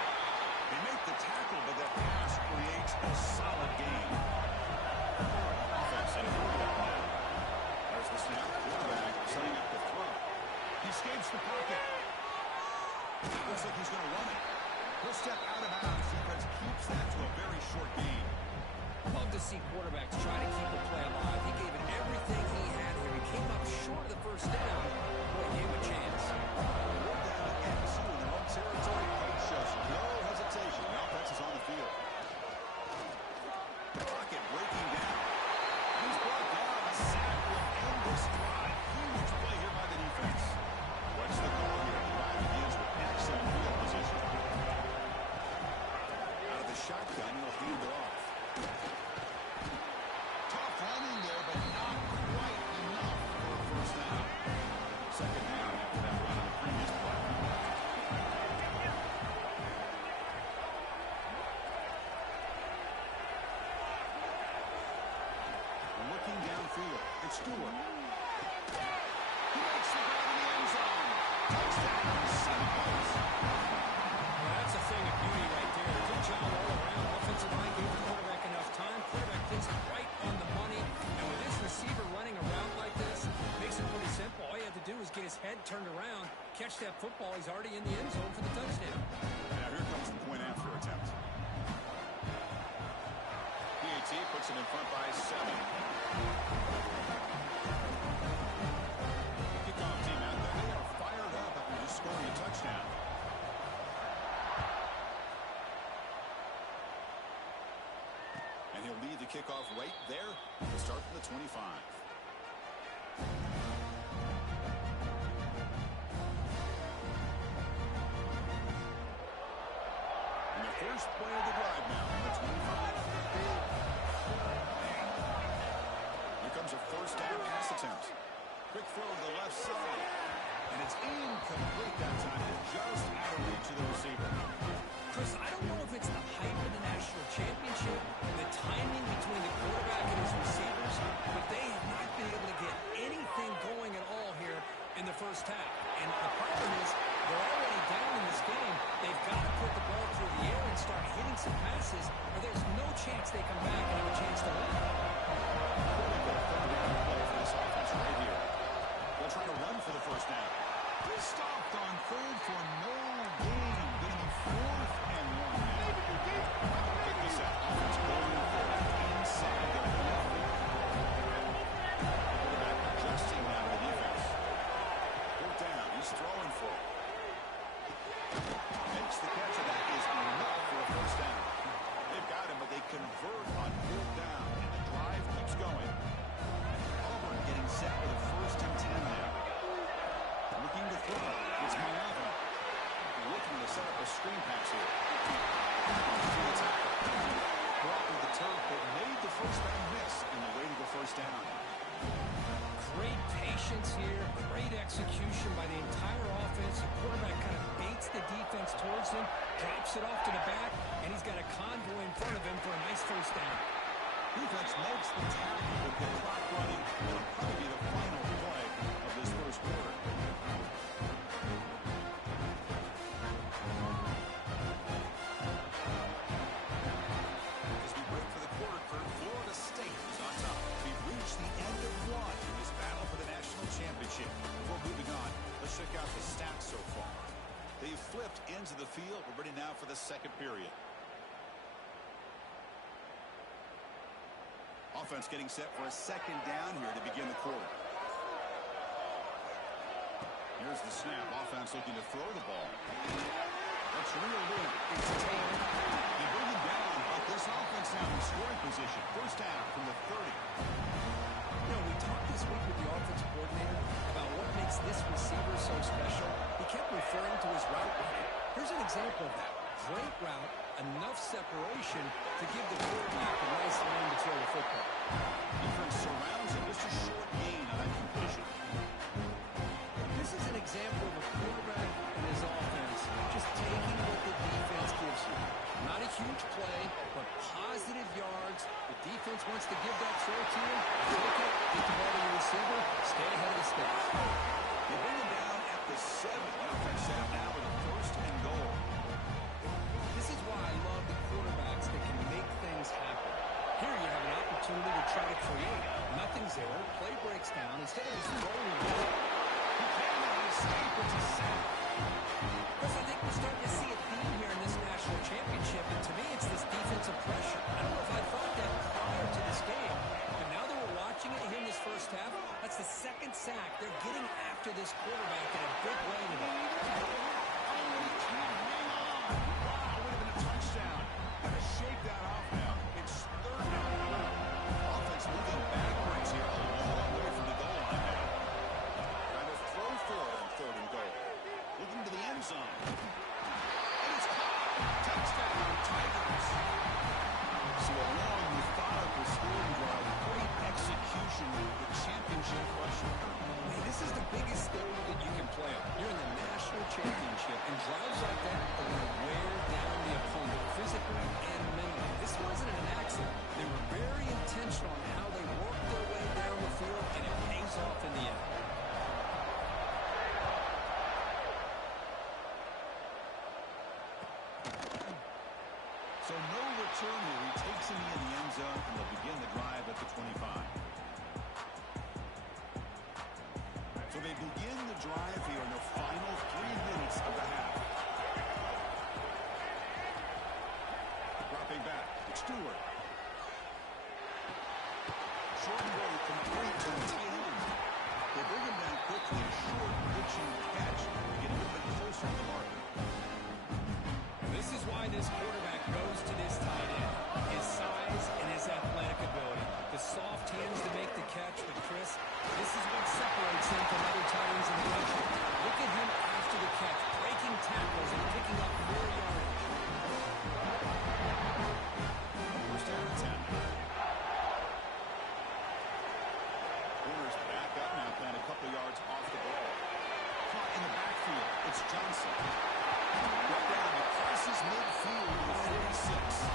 They make the tackle, but that pass creates a solid gain. Offense in quarterback. There's the snap. Quarterback setting up the throw. He escapes the pocket. Looks like he's going to run it. He'll step out of bounds. Defense keeps that to a very short gain. Love to see quarterbacks try to keep the play alive. He gave it everything he had here. He came up short of the first down. Boy, gave him a chance. We're down to MSU in their own territory. Coach shows no hesitation. The offense is on the field. Pocket breaking down. He's brought down. A sack will end this drive. Huge play here by the defense. What's the call here? The drive begins with excellent field position. Out of the shotgun, he'll hand it off. Tough running there, but not quite enough for a first down. Second down after that run on the previous play. Looking downfield, it's Stewart. He makes the grab in the end zone. Touchdown, 7 points. Well, that's a thing of beauty right there. Good job all around. Offensive line gave the quarterback enough time. Quarterback puts it right on the money. And with this receiver running a route like this, makes it pretty simple. All you have to do is get his head turned around, catch that football. He's already in the end zone for the touchdown. Now here comes the point after attempt. PAT puts it in front by 7. Kickoff team out there. They are fired up after just scoring a touchdown. And he'll lead the kickoff right there to start from the 25. And the first play of the drive now on the 25. Here comes a first down pass attempt. Quick throw to the left side. And it's incomplete that time. It's just out of reach of the receiver. Chris, I don't know if it's the hype of the national championship set up a screen pass here. To the tackle. Brought with the turf, but made the first down miss in the way to the first down. Great patience here, great execution by the entire offense. The quarterback kind of baits the defense towards him, drops it off to the back, and he's got a convoy in front of him for a nice first down. Defense makes the tackle with the clock running. It'll probably be the final play of this first quarter. As we break for the quarter, Kurt, Florida State is on top. We've reached the end of one in this battle for the national championship. Before moving on, let's check out the stats so far. They've flipped ends of the field. We're ready now for the second period. Offense getting set for a second down here to begin the quarter. Here's the snap. Offense looking to throw the ball. That's reeled in. It's taken. They bring him down, but this offense now in scoring position. First down from the 30. You know, we talked this week with the offensive coordinator about what makes this receiver so special. He kept referring to his route running. Here's an example of that. Great route, enough separation to give the quarterback a nice lane to throw the football. Defense surrounds him. Just a short gain on that completion. This is an example of a quarterback and his offense just taking what the defense gives you. Not a huge play, but positive yards. The defense wants to give that throw to you. Take it, get the ball to the receiver, stay ahead of the sticks. They bring him down at the 7. Offense set up now with a first and goal. This is why I love the quarterbacks that can make things happen. Here you have an opportunity to try to create. Nothing's there. Play breaks down. Instead of just rolling the ball, he cannot escape. It's a sack. Because I think we're starting to see a theme here in this national championship, and to me it's this defensive pressure. I don't know if I thought that prior to this game, but now that we're watching it here in this first half, that's the second sack. They're getting after this quarterback in a big way today. Touchdown. Gotta shake that off now. It's third down. Offense moving backwards here. A long way from the goal line now. Trying to throw for it on third and goal. Looking to the end zone. And it's caught. Touchdown, Tigers. So a long, methodical scoring drive. Great execution with the championship pressure. Hey, this is the biggest stage that you can play on. You're in the national championship, and drives like that are going to wear down the opponent physically and mentally. This wasn't an accident. They were very intentional on how they worked their way down the field, and it pays off in the end. So no return here. He takes him in the end zone, and they'll begin the drive at the 25. So they begin the drive here in the final 3 minutes of the half. Dropping back, it's Stewart. Short and goal, complete to the tight end. They bring him down quickly, a short, pitching catch. They get a little bit closer to the marker. This is why this quarterback goes to this tight end. His size and his athletic ability. The soft hands to make the catch, but Chris, this is what separates him from other tight ends in the country. Look at him after the catch, breaking tackles and picking up more yardage. First down and 10. Corners back up now, playing a couple yards off the ball. Caught in the backfield. It's Johnson. Right down, he crosses midfield to the 46.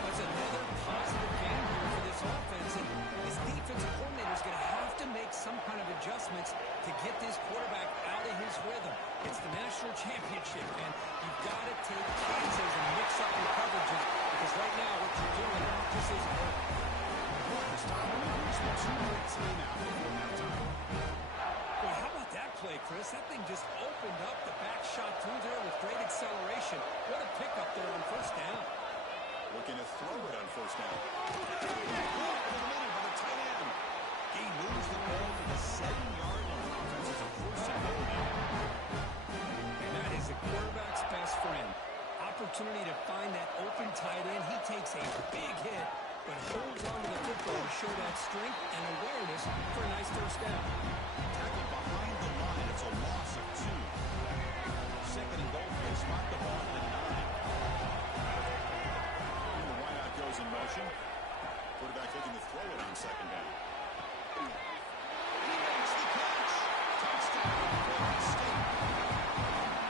That's another positive game here for this offense, and this defensive coordinator is going to have to make some kind of adjustments to get this quarterback out of his rhythm. It's the national championship, and you've got to take chances and mix up your coverages, because right now what you're doing just isn't working. This time, we reached the 2-minute timeout before halftime. Well, how about that play, Chris? That thing just opened up, the back shot through there with great acceleration. What a pickup there on first down. Looking to throw it on first down. Over the middle by the tight end. He moves the ball to the 7-yard line. Offense is a first and goal now. And that is the quarterback's best friend. Opportunity to find that open tight end. He takes a big hit, but holds on to the football to show that strength and awareness for a nice first down. Tackled behind the line. It's a loss of 2. Second and goal. They spot the ball looking to throw it on second down. He makes the catch. Touchdown, Florida State.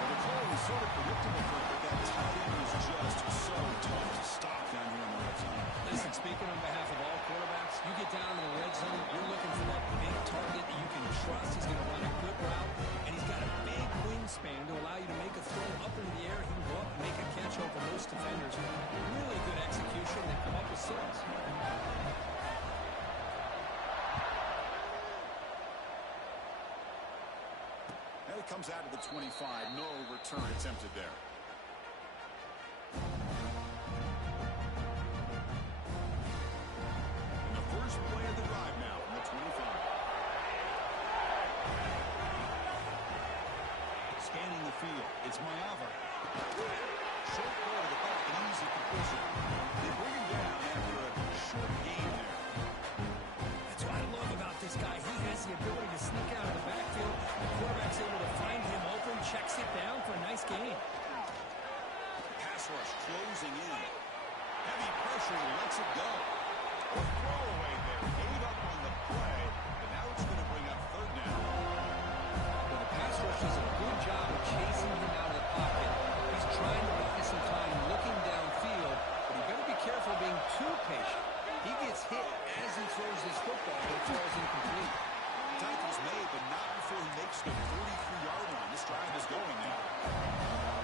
Well, the play was sort of predictable, but that tight end was just so tough to stop down here in the red zone. Listen, speaking on behalf of all quarterbacks, you get down in the red zone, you're looking for that big target that you can trust. He's going to run a good route, and he's got a big wingspan to allow you to make a throw up into the air. He can go up and make a catch over most defenders. Really good execution. They come up with 6. And it comes out to the 25. No return attempted there. And the first play of the drive now from the 25. Scanning the field. It's Mayava. Short ball to the back, an easy completion. They bring him down after a short gain there. That's what I love about this guy. He has the ability to sneak out of the backfield. The quarterback's able to find him open, checks it down for a nice gain. Pass rush closing in. Heavy pressure, he lets it go. A throwaway there. Ate up on the play, but now it's going to bring up third down. Well, the pass rush does a good job of chasing him out of the pocket. He's trying to buy some time looking downfield, but you better be careful being too patient. He gets hit as he throws his football, but it throws incomplete. Tackle's made, but not before he makes the 33-yard line. This drive is going now.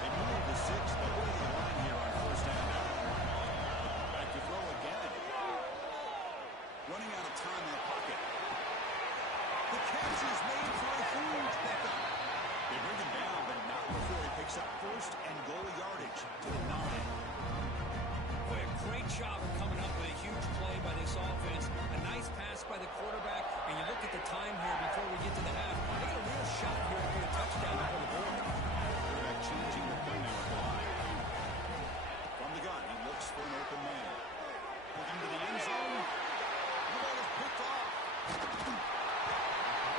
They move the 6, but way to the line here on first down now. Back to throw again. Running out of time in the pocket. The catch is made for a huge pickup. They bring him down, but not before he picks up first and goal yardage to the 9. Boy, a great job of coming up with a huge play by this offense. A nice pass by the quarterback, and you look at the time here before we get to the half. They got a real shot here to get a touchdown before the board. Quarterback changing the play now at the line. From the gun, he looks for an open man. Looking to the end zone. The ball is picked off.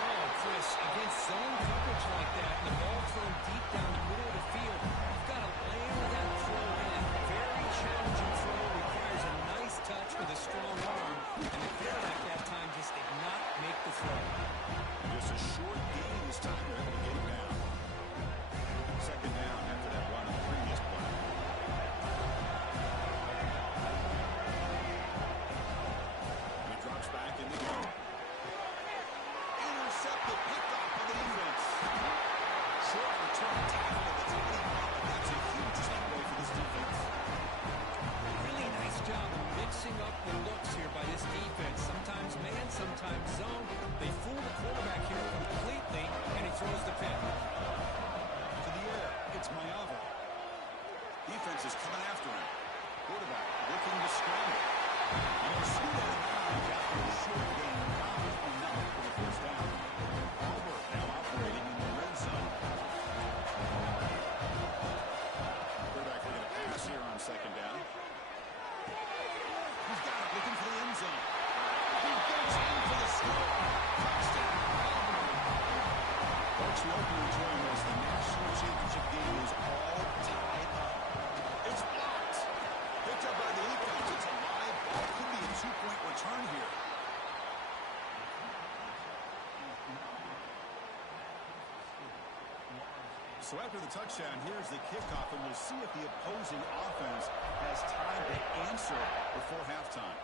Oh, Chris, against zone coverage like that, and the ball thrown deep down the middle of the field, you've got to land that throw in. Very challenging throw, requires a nice touch with a strong arm, and the quarterback that time just did not make the throw. Just a short gain this time. They're able to get him down. Second down after that run on the previous play. And he drops back in the game. Intercepted, picked off by the defense. Short return tackle at the 25. That's a huge takeaway for this defense. Really nice job of mixing up the looks here by this defense. Sometimes man, sometimes zone. They fool the quarterback here completely, and he throws the pick. To the air, it's Mayava. Defense is coming after him. Quarterback looking to scramble. And he'll shoot out of bounds after a short gain. Not enough for the first down. Albert now operating in the red zone. Quarterback looking to pass here on second down. He's got it, looking for the end zone. He gets in for the score. Touchdown. Folks, the opening drawing was the national championship game is all tied up. It's blocked. Picked up by the defense. It's a live ball. Could be a 2-point return here. So after the touchdown, here's the kickoff, and we'll see if the opposing offense has time to answer before halftime.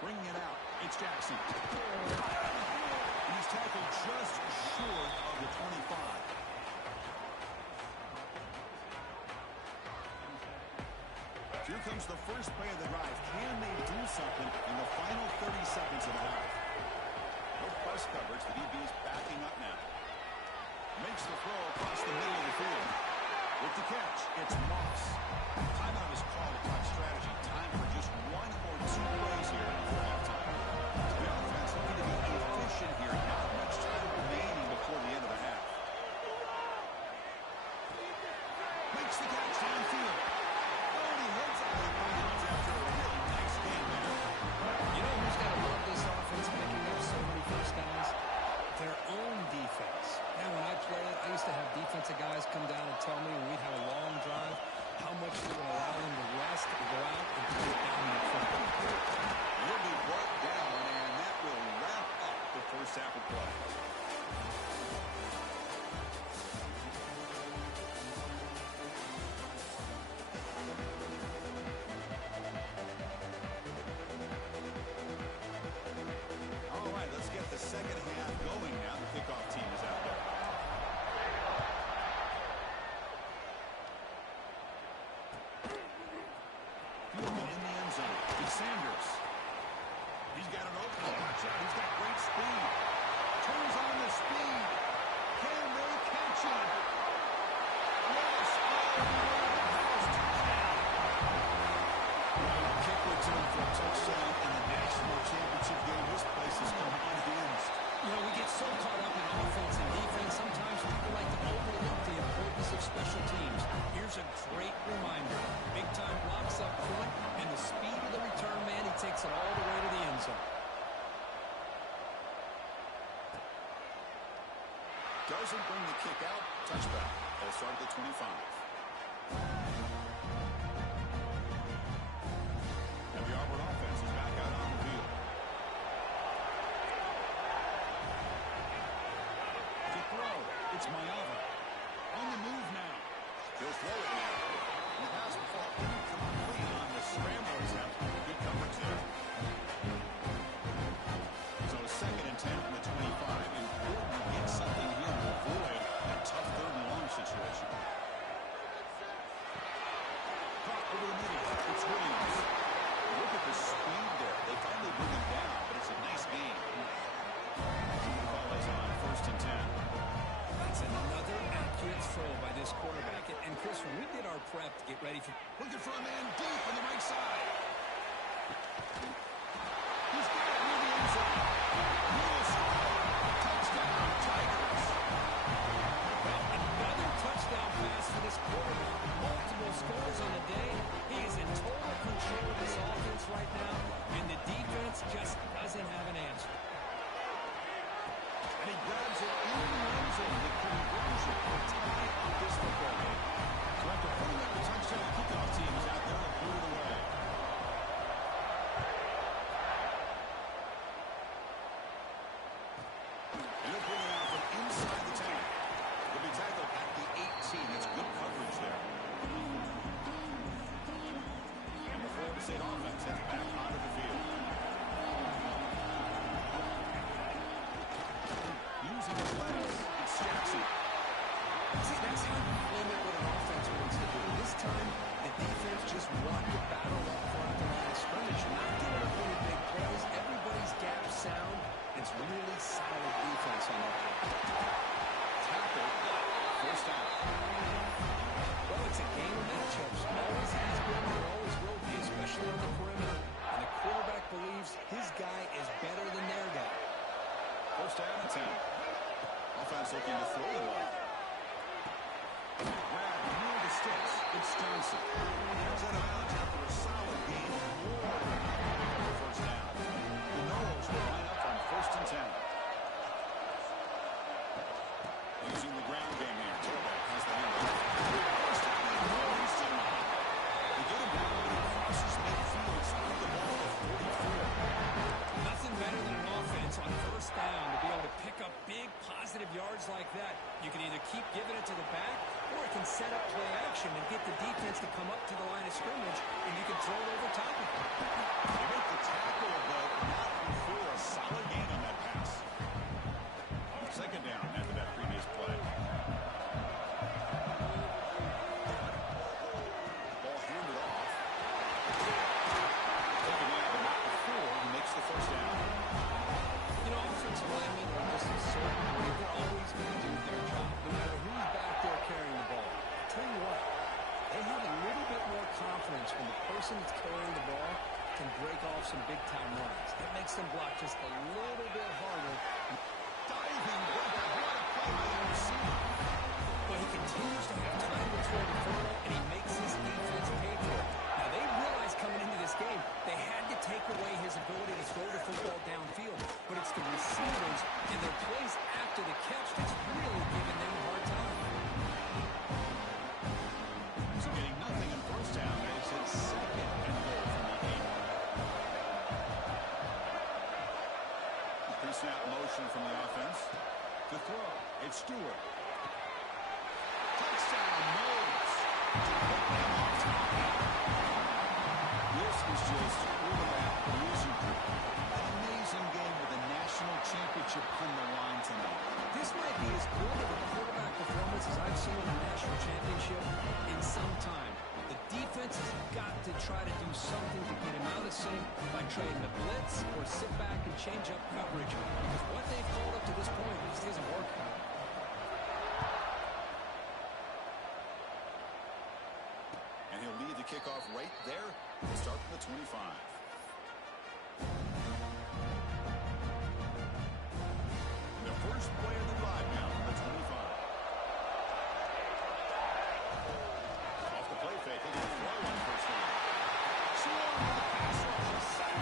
Bringing it out, it's Jackson. And he's tackled just short of the 25. Here comes the first play of the drive. Can they do something in the final 30 seconds of the half? No press coverage. The DB's backing up now. Makes the throw across the middle of the field. With the catch, it's Moss. Timeout is called to talk strategy. Time for just 1 or 2 plays here before halftime. The offense looking to be efficient here. Not much time remaining before the end of the half. Makes the catch downfield. Oh, he heads out of the audience after a really nice game there. You know who's got to love this offense picking up so many first downs? Their own defense. Now, when I played, I used to have defensive guys come down and tell me when we'd have a long drive, how much they will allow them to rest and go out and put it down in the front. He'll be brought down, and that will wrap up the first half of play. All right, let's get the second half going now. The kickoff team is out there. Fielded in the end zone. It's Sanders. He's got an opening. Watch out. He's got great speed. Turns on the speed. Can they catch him? Yes. Kick return for a touchdown in the national championship game. This place has come unhinged. You know, we get so caught up in offense and defense, sometimes people like to overlook the importance of special teams. Here's a great reminder. Big-time blocks up front, and the speed of the return man, he takes it all the way to the end zone. Doesn't bring the kick out. Touchback. They'll start at the 25. And the Auburn offense is back out on the field. To throw, it's Mayava. On the move now. He'll throw it now. And the pass will fall incomplete on the scramble attempt. Good coverage there. So a 2nd and 10 from the 25. Important to get something here to avoid a tough 3rd and long situation. Caught over the middle. It's Williams. Look at the speed there. They finally bring him down, but it's a nice gain. The ball is on 1st and 10. That's another accurate throw by this quarterback. And Chris, when we did our prep to get ready for... Looking for a man deep on the right side. He's got it near the end zone. He'll score. Touchdown, Tigers. Well, another touchdown pass for this quarterback. Multiple scores on the day. He is in total control of this offense right now, and the defense just doesn't have an answer. And he grabs it in the end zone. The conversion will tie up this football game. So after putting up the touchdown, kickoff team is out there to put it away. And he'll bring it out from inside the 10. He'll be tackled at the 18. That's good coverage there. And the Florida State offense heads back onto the field. Using his legs, it's Jackson. See, that's how you limit what an offense wants to do. This time, the defense just won the battle up front of the line of scrimmage. Not giving up any big plays. Everybody's gap sound. It's really solid defense on that play. Tackle. First down. Well, it's a game of matchups. Always has been and always will be, especially on the perimeter. And the quarterback believes his guy is better than their guy. First down and 10. Offense looking to throw the ball. Grab near the sticks. It's Johnson. Comes out of bounds after a solid gain. More first down. The Noles will line up on 1st and 10. Using the ground game here. Tailback has the handle. First down and more. He's still not. They get him down when he crosses midfield. Split the ball at 44. Nothing better than an offense on first down to be able to pick up big positive yards like that. You can either keep giving it to the back, or it can set up play action and get the defense to come up to the line of scrimmage, and you can throw it over top of it. They make the tackle, but not before a solid gain on that pass. 2nd down after that previous play. Ball handed off. Taken out, but not before he makes the first down. You know, offensive linemen are just a certain way. They're always going to do their job, no matter who's back there carrying the ball. I'll tell you what, they have a little bit more confidence when the person that's carrying the ball can break off some big-time runs. That makes them block just a little bit harder. Diving, what a play by the receiver. But he continues to have time to throw the football, and he makes his defense pay for it. Now, they realized coming into this game, they had to take away his ability to throw the football downfield. But it's the receivers and their plays after the catch that's really giving them a hard time. So getting nothing championship come the line tonight. This might be as good of a quarterback performance as I've seen in a national championship in some time. The defense has got to try to do something to get him out of sync by trying to blitz or sit back and change up coverage, because what they've called up to this point just isn't working. And he'll lead the kickoff right there. We'll start from the 25. The first play of the drive now from the 25. Off the play fake, he'll throw on first down. Swung with the pass rush, a sack.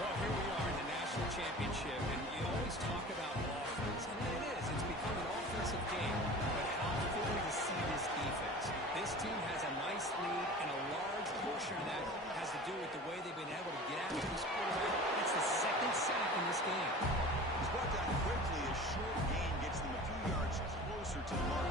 Well, here we are in the national championship, and you always talk about offense, and it is. It's become an offensive game, but how fitting to see this defense. This team has a nice lead, and a large portion of that has to do with the way they've been able to get after this quarterback. It's the second sack in this game. He's brought down quickly. A short gain gets them a few yards closer to the mark.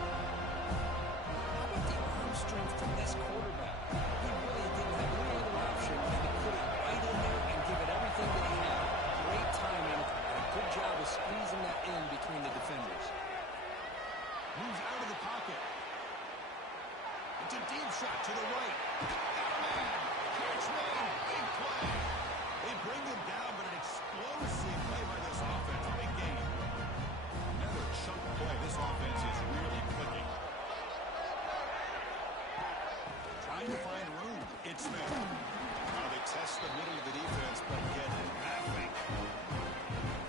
How about the arm strength from this quarterback? He really didn't have any other option than to put it right in there and give it everything that he had. Great timing and a good job of squeezing that in between the defenders. Moves out of the pocket. It's a deep shot to the right. Got a man. Catch made. Big play. They bring him down, but an explosive play by this offense. Big game. Another chunk play. This offense is really clicking. Trying to find room. It's Smith. Now they test the middle of the defense, but get nothing.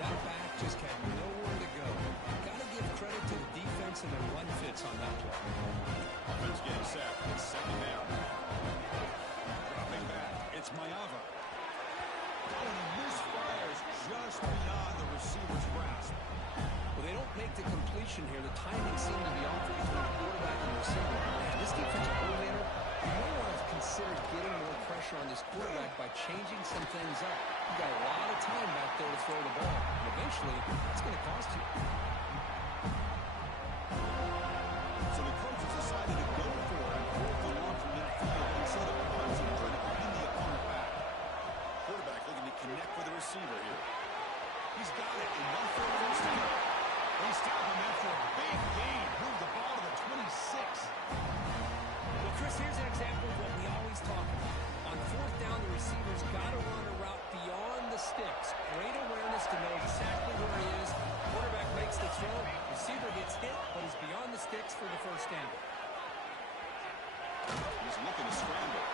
That back just had nowhere to go. Got to give credit to the defense and the run fits on that play. Offense getting set. It's second down. Dropping back. It's Mayava. Oh, and he misfires just beyond the receiver's grasp. Well, they don't make the completion here. The timing seemed to be off between the quarterback and the receiver. Man, this defensive coordinator, you may want to consider getting more pressure on this quarterback by changing some things up. You got a lot of time back there to throw the ball, and eventually, it's going to cost you. So the coaches decided to go for it and fourth and long from midfield instead of punting and trying to bring the opponent back. Quarterback looking to connect with the receiver here. He's got it in 1 for a first down. They stop him after a big gain. Move the ball to the 26. Well, Chris, here's an example of what we always talk about. On fourth down, the receiver's got to run a route beyond the sticks. Great awareness to know exactly where he is. Quarterback makes the throw. Receiver gets hit, but he's beyond the sticks for the first down. He's looking to scramble.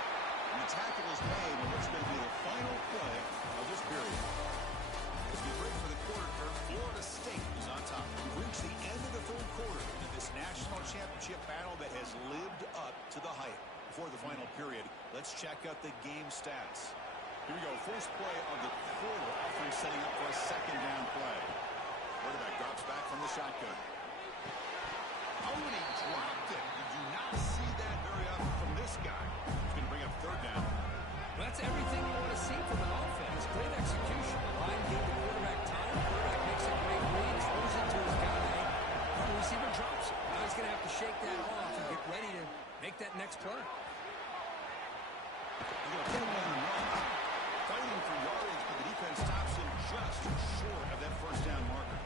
And the tackle is made on what's going to be the final play of this period. As we break for the quarter, Florida State is on top. We've reached the end of the third quarter in this national championship battle that has lived up to the hype. Before the final period, let's check out the game stats. Here we go. First play of the quarter. Offense setting up for a second down play. Quarterback drops back from the shotgun. Oh, and he dropped it. You do not see that very often from this guy. He's going to bring up third down. Well, that's everything you want to see from an offense. Great execution. The line gave the quarterback time. The quarterback makes a great read, throws it to his guy. The receiver drops it. Now he's going to have to shake that off and get ready to make that next play. He's going to put him on the run. Fighting for yardage, but the defense stops him just short of that first down marker.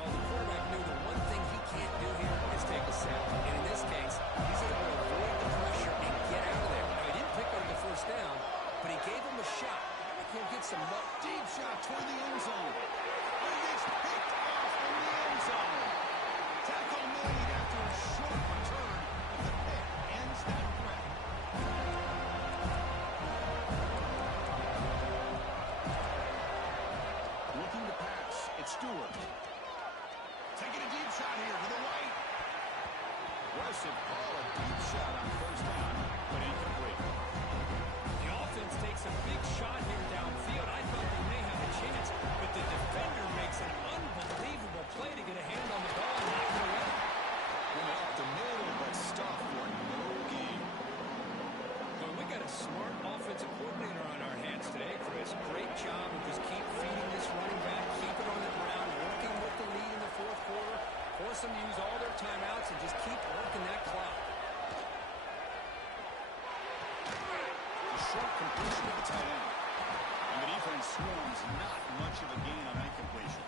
Well, the quarterback knew the one thing he can't do here is take a sack. And in this case, he's able to avoid the pressure and get out of there. Now, he didn't pick up the first down, but he gave him a shot. He'll get some luck. Deep shot toward the end zone. And he gets picked off in the end zone. Tackle made after a short return, but the pick ends that threat. Looking to pass. It's Stewart. Taking a deep shot here to the right. Aggressive call, a deep shot on first down, but incomplete. The offense takes a big shot here downfield. I thought they may have a chance, but the defender makes an unbelievable play to get a hand on the ball and knock it away. Went up the middle, but stopped for no gain. Well, we got a smart offensive coordinator on our hands today, Chris. Great job of just keep feeding this running back, keep it on the ground, working with the lead in the fourth quarter, force them to use all their timeouts, and just keep working that clock. A short completion of the tight end. And the defense swarms not much of a gain on that completion.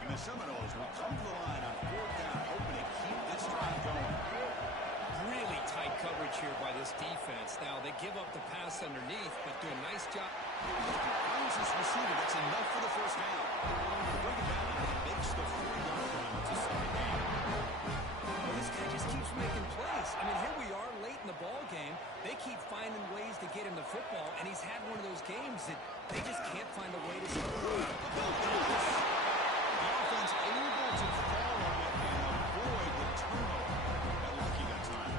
And the Seminoles will come to the line on 4th down, hoping to keep this drive going. Really tight coverage here by this defense. Now, they give up the pass underneath, but do a nice job. Finds his receiver. That's enough for the first down. Bring it down, and he makes the 40-yard run. It's a second down. Well, this guy just keeps making plays. I mean, here we are late in the ball game. They keep finding ways to get him the football, and he's had one of those games that they just can't find a way to score. The offense able to fall on it and avoid the turnover. Got lucky that time.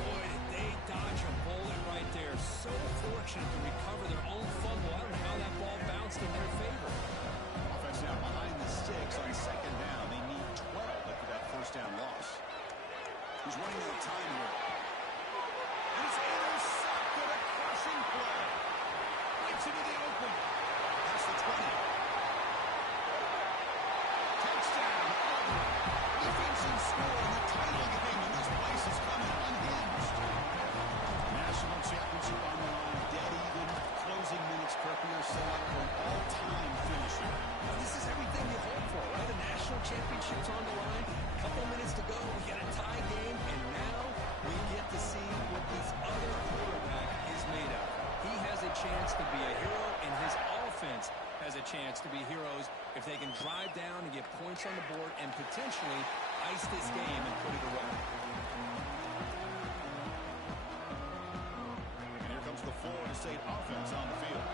Boy, did they dodge a bullet right there. So fortunate to recover their own fumble. I don't know how that ball bounced in their favor. Offense now behind the sticks on 2nd down. They need 12 after that first down loss. He's running out of time here. And it's intercepted, a crushing play. Right into the open. That's the 20. Touchdown. Defense and score in the title game, and this place is coming unhinged. National championship on the line, dead even. Closing minutes, Kirk, we are set up for an all-time finish here. Well, this is everything you hope for, right? A national championship's on the line. Couple minutes to go. We got a tie game, and now we get to see what this other quarterback is made of. He has a chance to be a hero, and his offense has a chance to be heroes if they can drive down and get points on the board and potentially ice this game and put it away. And here comes the Florida State offense on the field.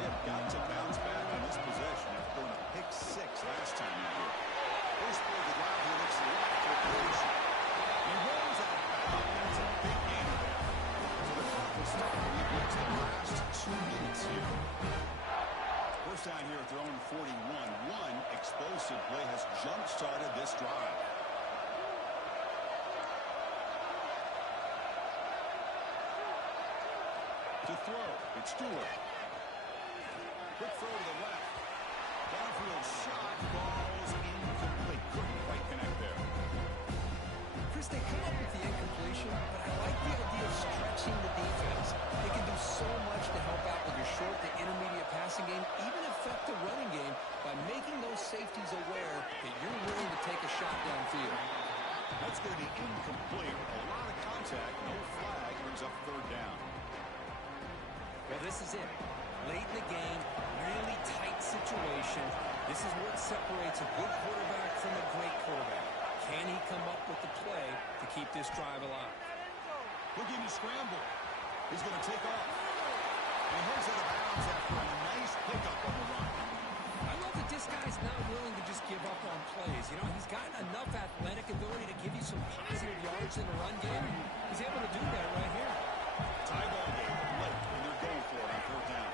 They have got to bounce back in this possession after throwing a pick 6 last time out here. First play of the drive, he looks left for completion. He rolls out of bounds. That's a big gainer there. So the clock will start when we reach the last 2 minutes here. First down here at their own 41. One explosive play has jump-started this drive. To throw, it's Stewart. Quick throw to the left. Downfield shot, balls incomplete. Couldn't quite connect there. Chris, they come up with the incompletion, but I like the idea of stretching the defense. They can do so much to help out with your short to intermediate passing game, even affect the running game by making those safeties aware that you're willing to take a shot downfield. That's going to be incomplete. A lot of contact, no flag, brings up 3rd down. Well, this is it. Late in the game, really tight situation. This is what separates a good quarterback from a great quarterback. Can he come up with the play to keep this drive alive? Looking to scramble. He's going to take off. And he heads out of bounds after a nice pickup on the run. I love that this guy's not willing to just give up on plays. You know, he's got enough athletic ability to give you some positive yards in the run game. He's able to do that right here. Tie ball game late, and they're going for it on 4th down.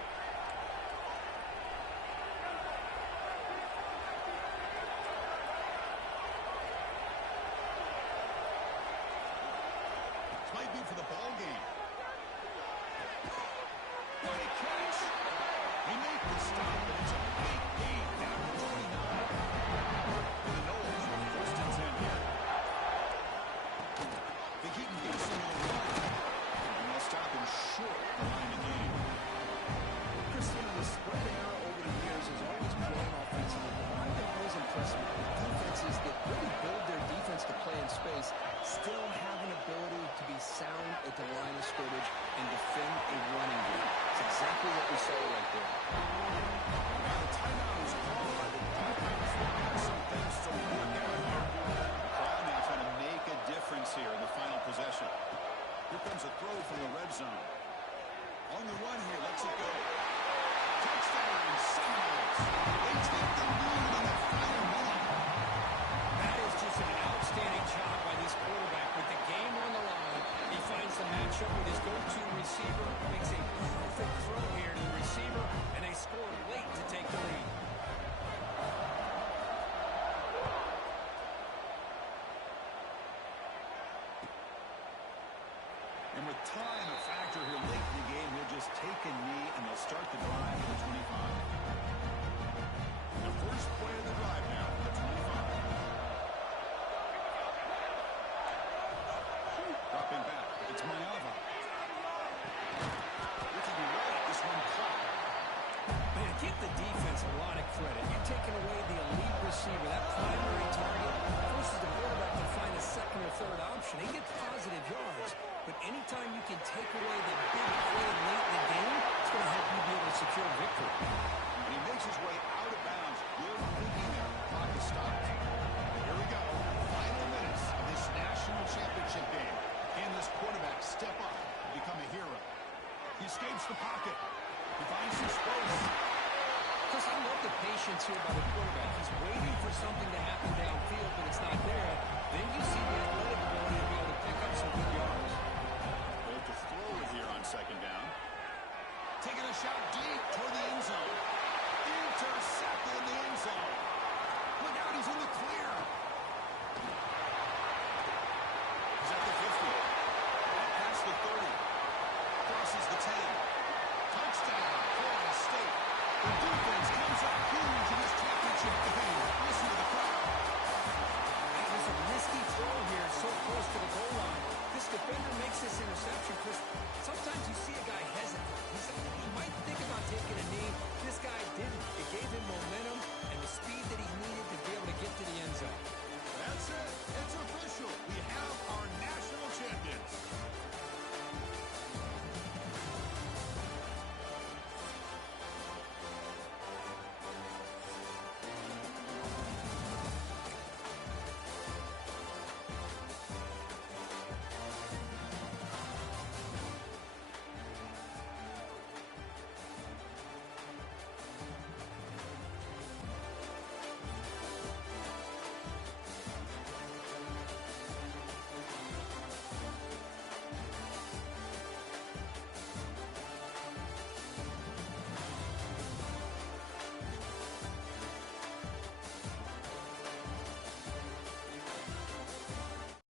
This might be for the ball game. What a catch! He made the stop, but it's a big gain down to 29. And the Noles are 1st and 10 here. They keep guessing on the run. And they'll stop him short behind the game. Christina, the spread era over the years has always grown offensively. But what I've been always impressed with defenses that really build their defense to play in space still have an ability to be sound at the line of scrimmage and defend a running game. It's exactly what we saw right there. Now the timeout is called by the defense. They have some things to work out here. The crowd now trying to make a difference here in the final possession. Here comes a throw from the red zone. On the run here, lets it go. Touchdown, Seminoles. They take the lead in the final minute. That is just an outstanding job by this quarterback with the game on the line. He finds the matchup with his go-to receiver, makes a perfect throw here to the receiver, and they score late to take the lead. And with time a factor here late in the game, he'll just take a knee and they'll start the drive at the 25. The first play of the drive now at the 25. Dropping back, it's Mayava. Looking right, this one caught. taking away the elite receiver, that primary target, forces the quarterback to find a second or third option. He gets positive yards, but anytime you can take away the big play late in the game, it's going to help you be able to secure victory. And he makes his way out of bounds. Good thinking there. Clock is stopped. Here we go. Final minutes of this national championship game. Can this quarterback step up and become a hero? He escapes the pocket. He finds some space. Chris, I love the patience here by the quarterback. He's waiting for something to happen downfield, but it's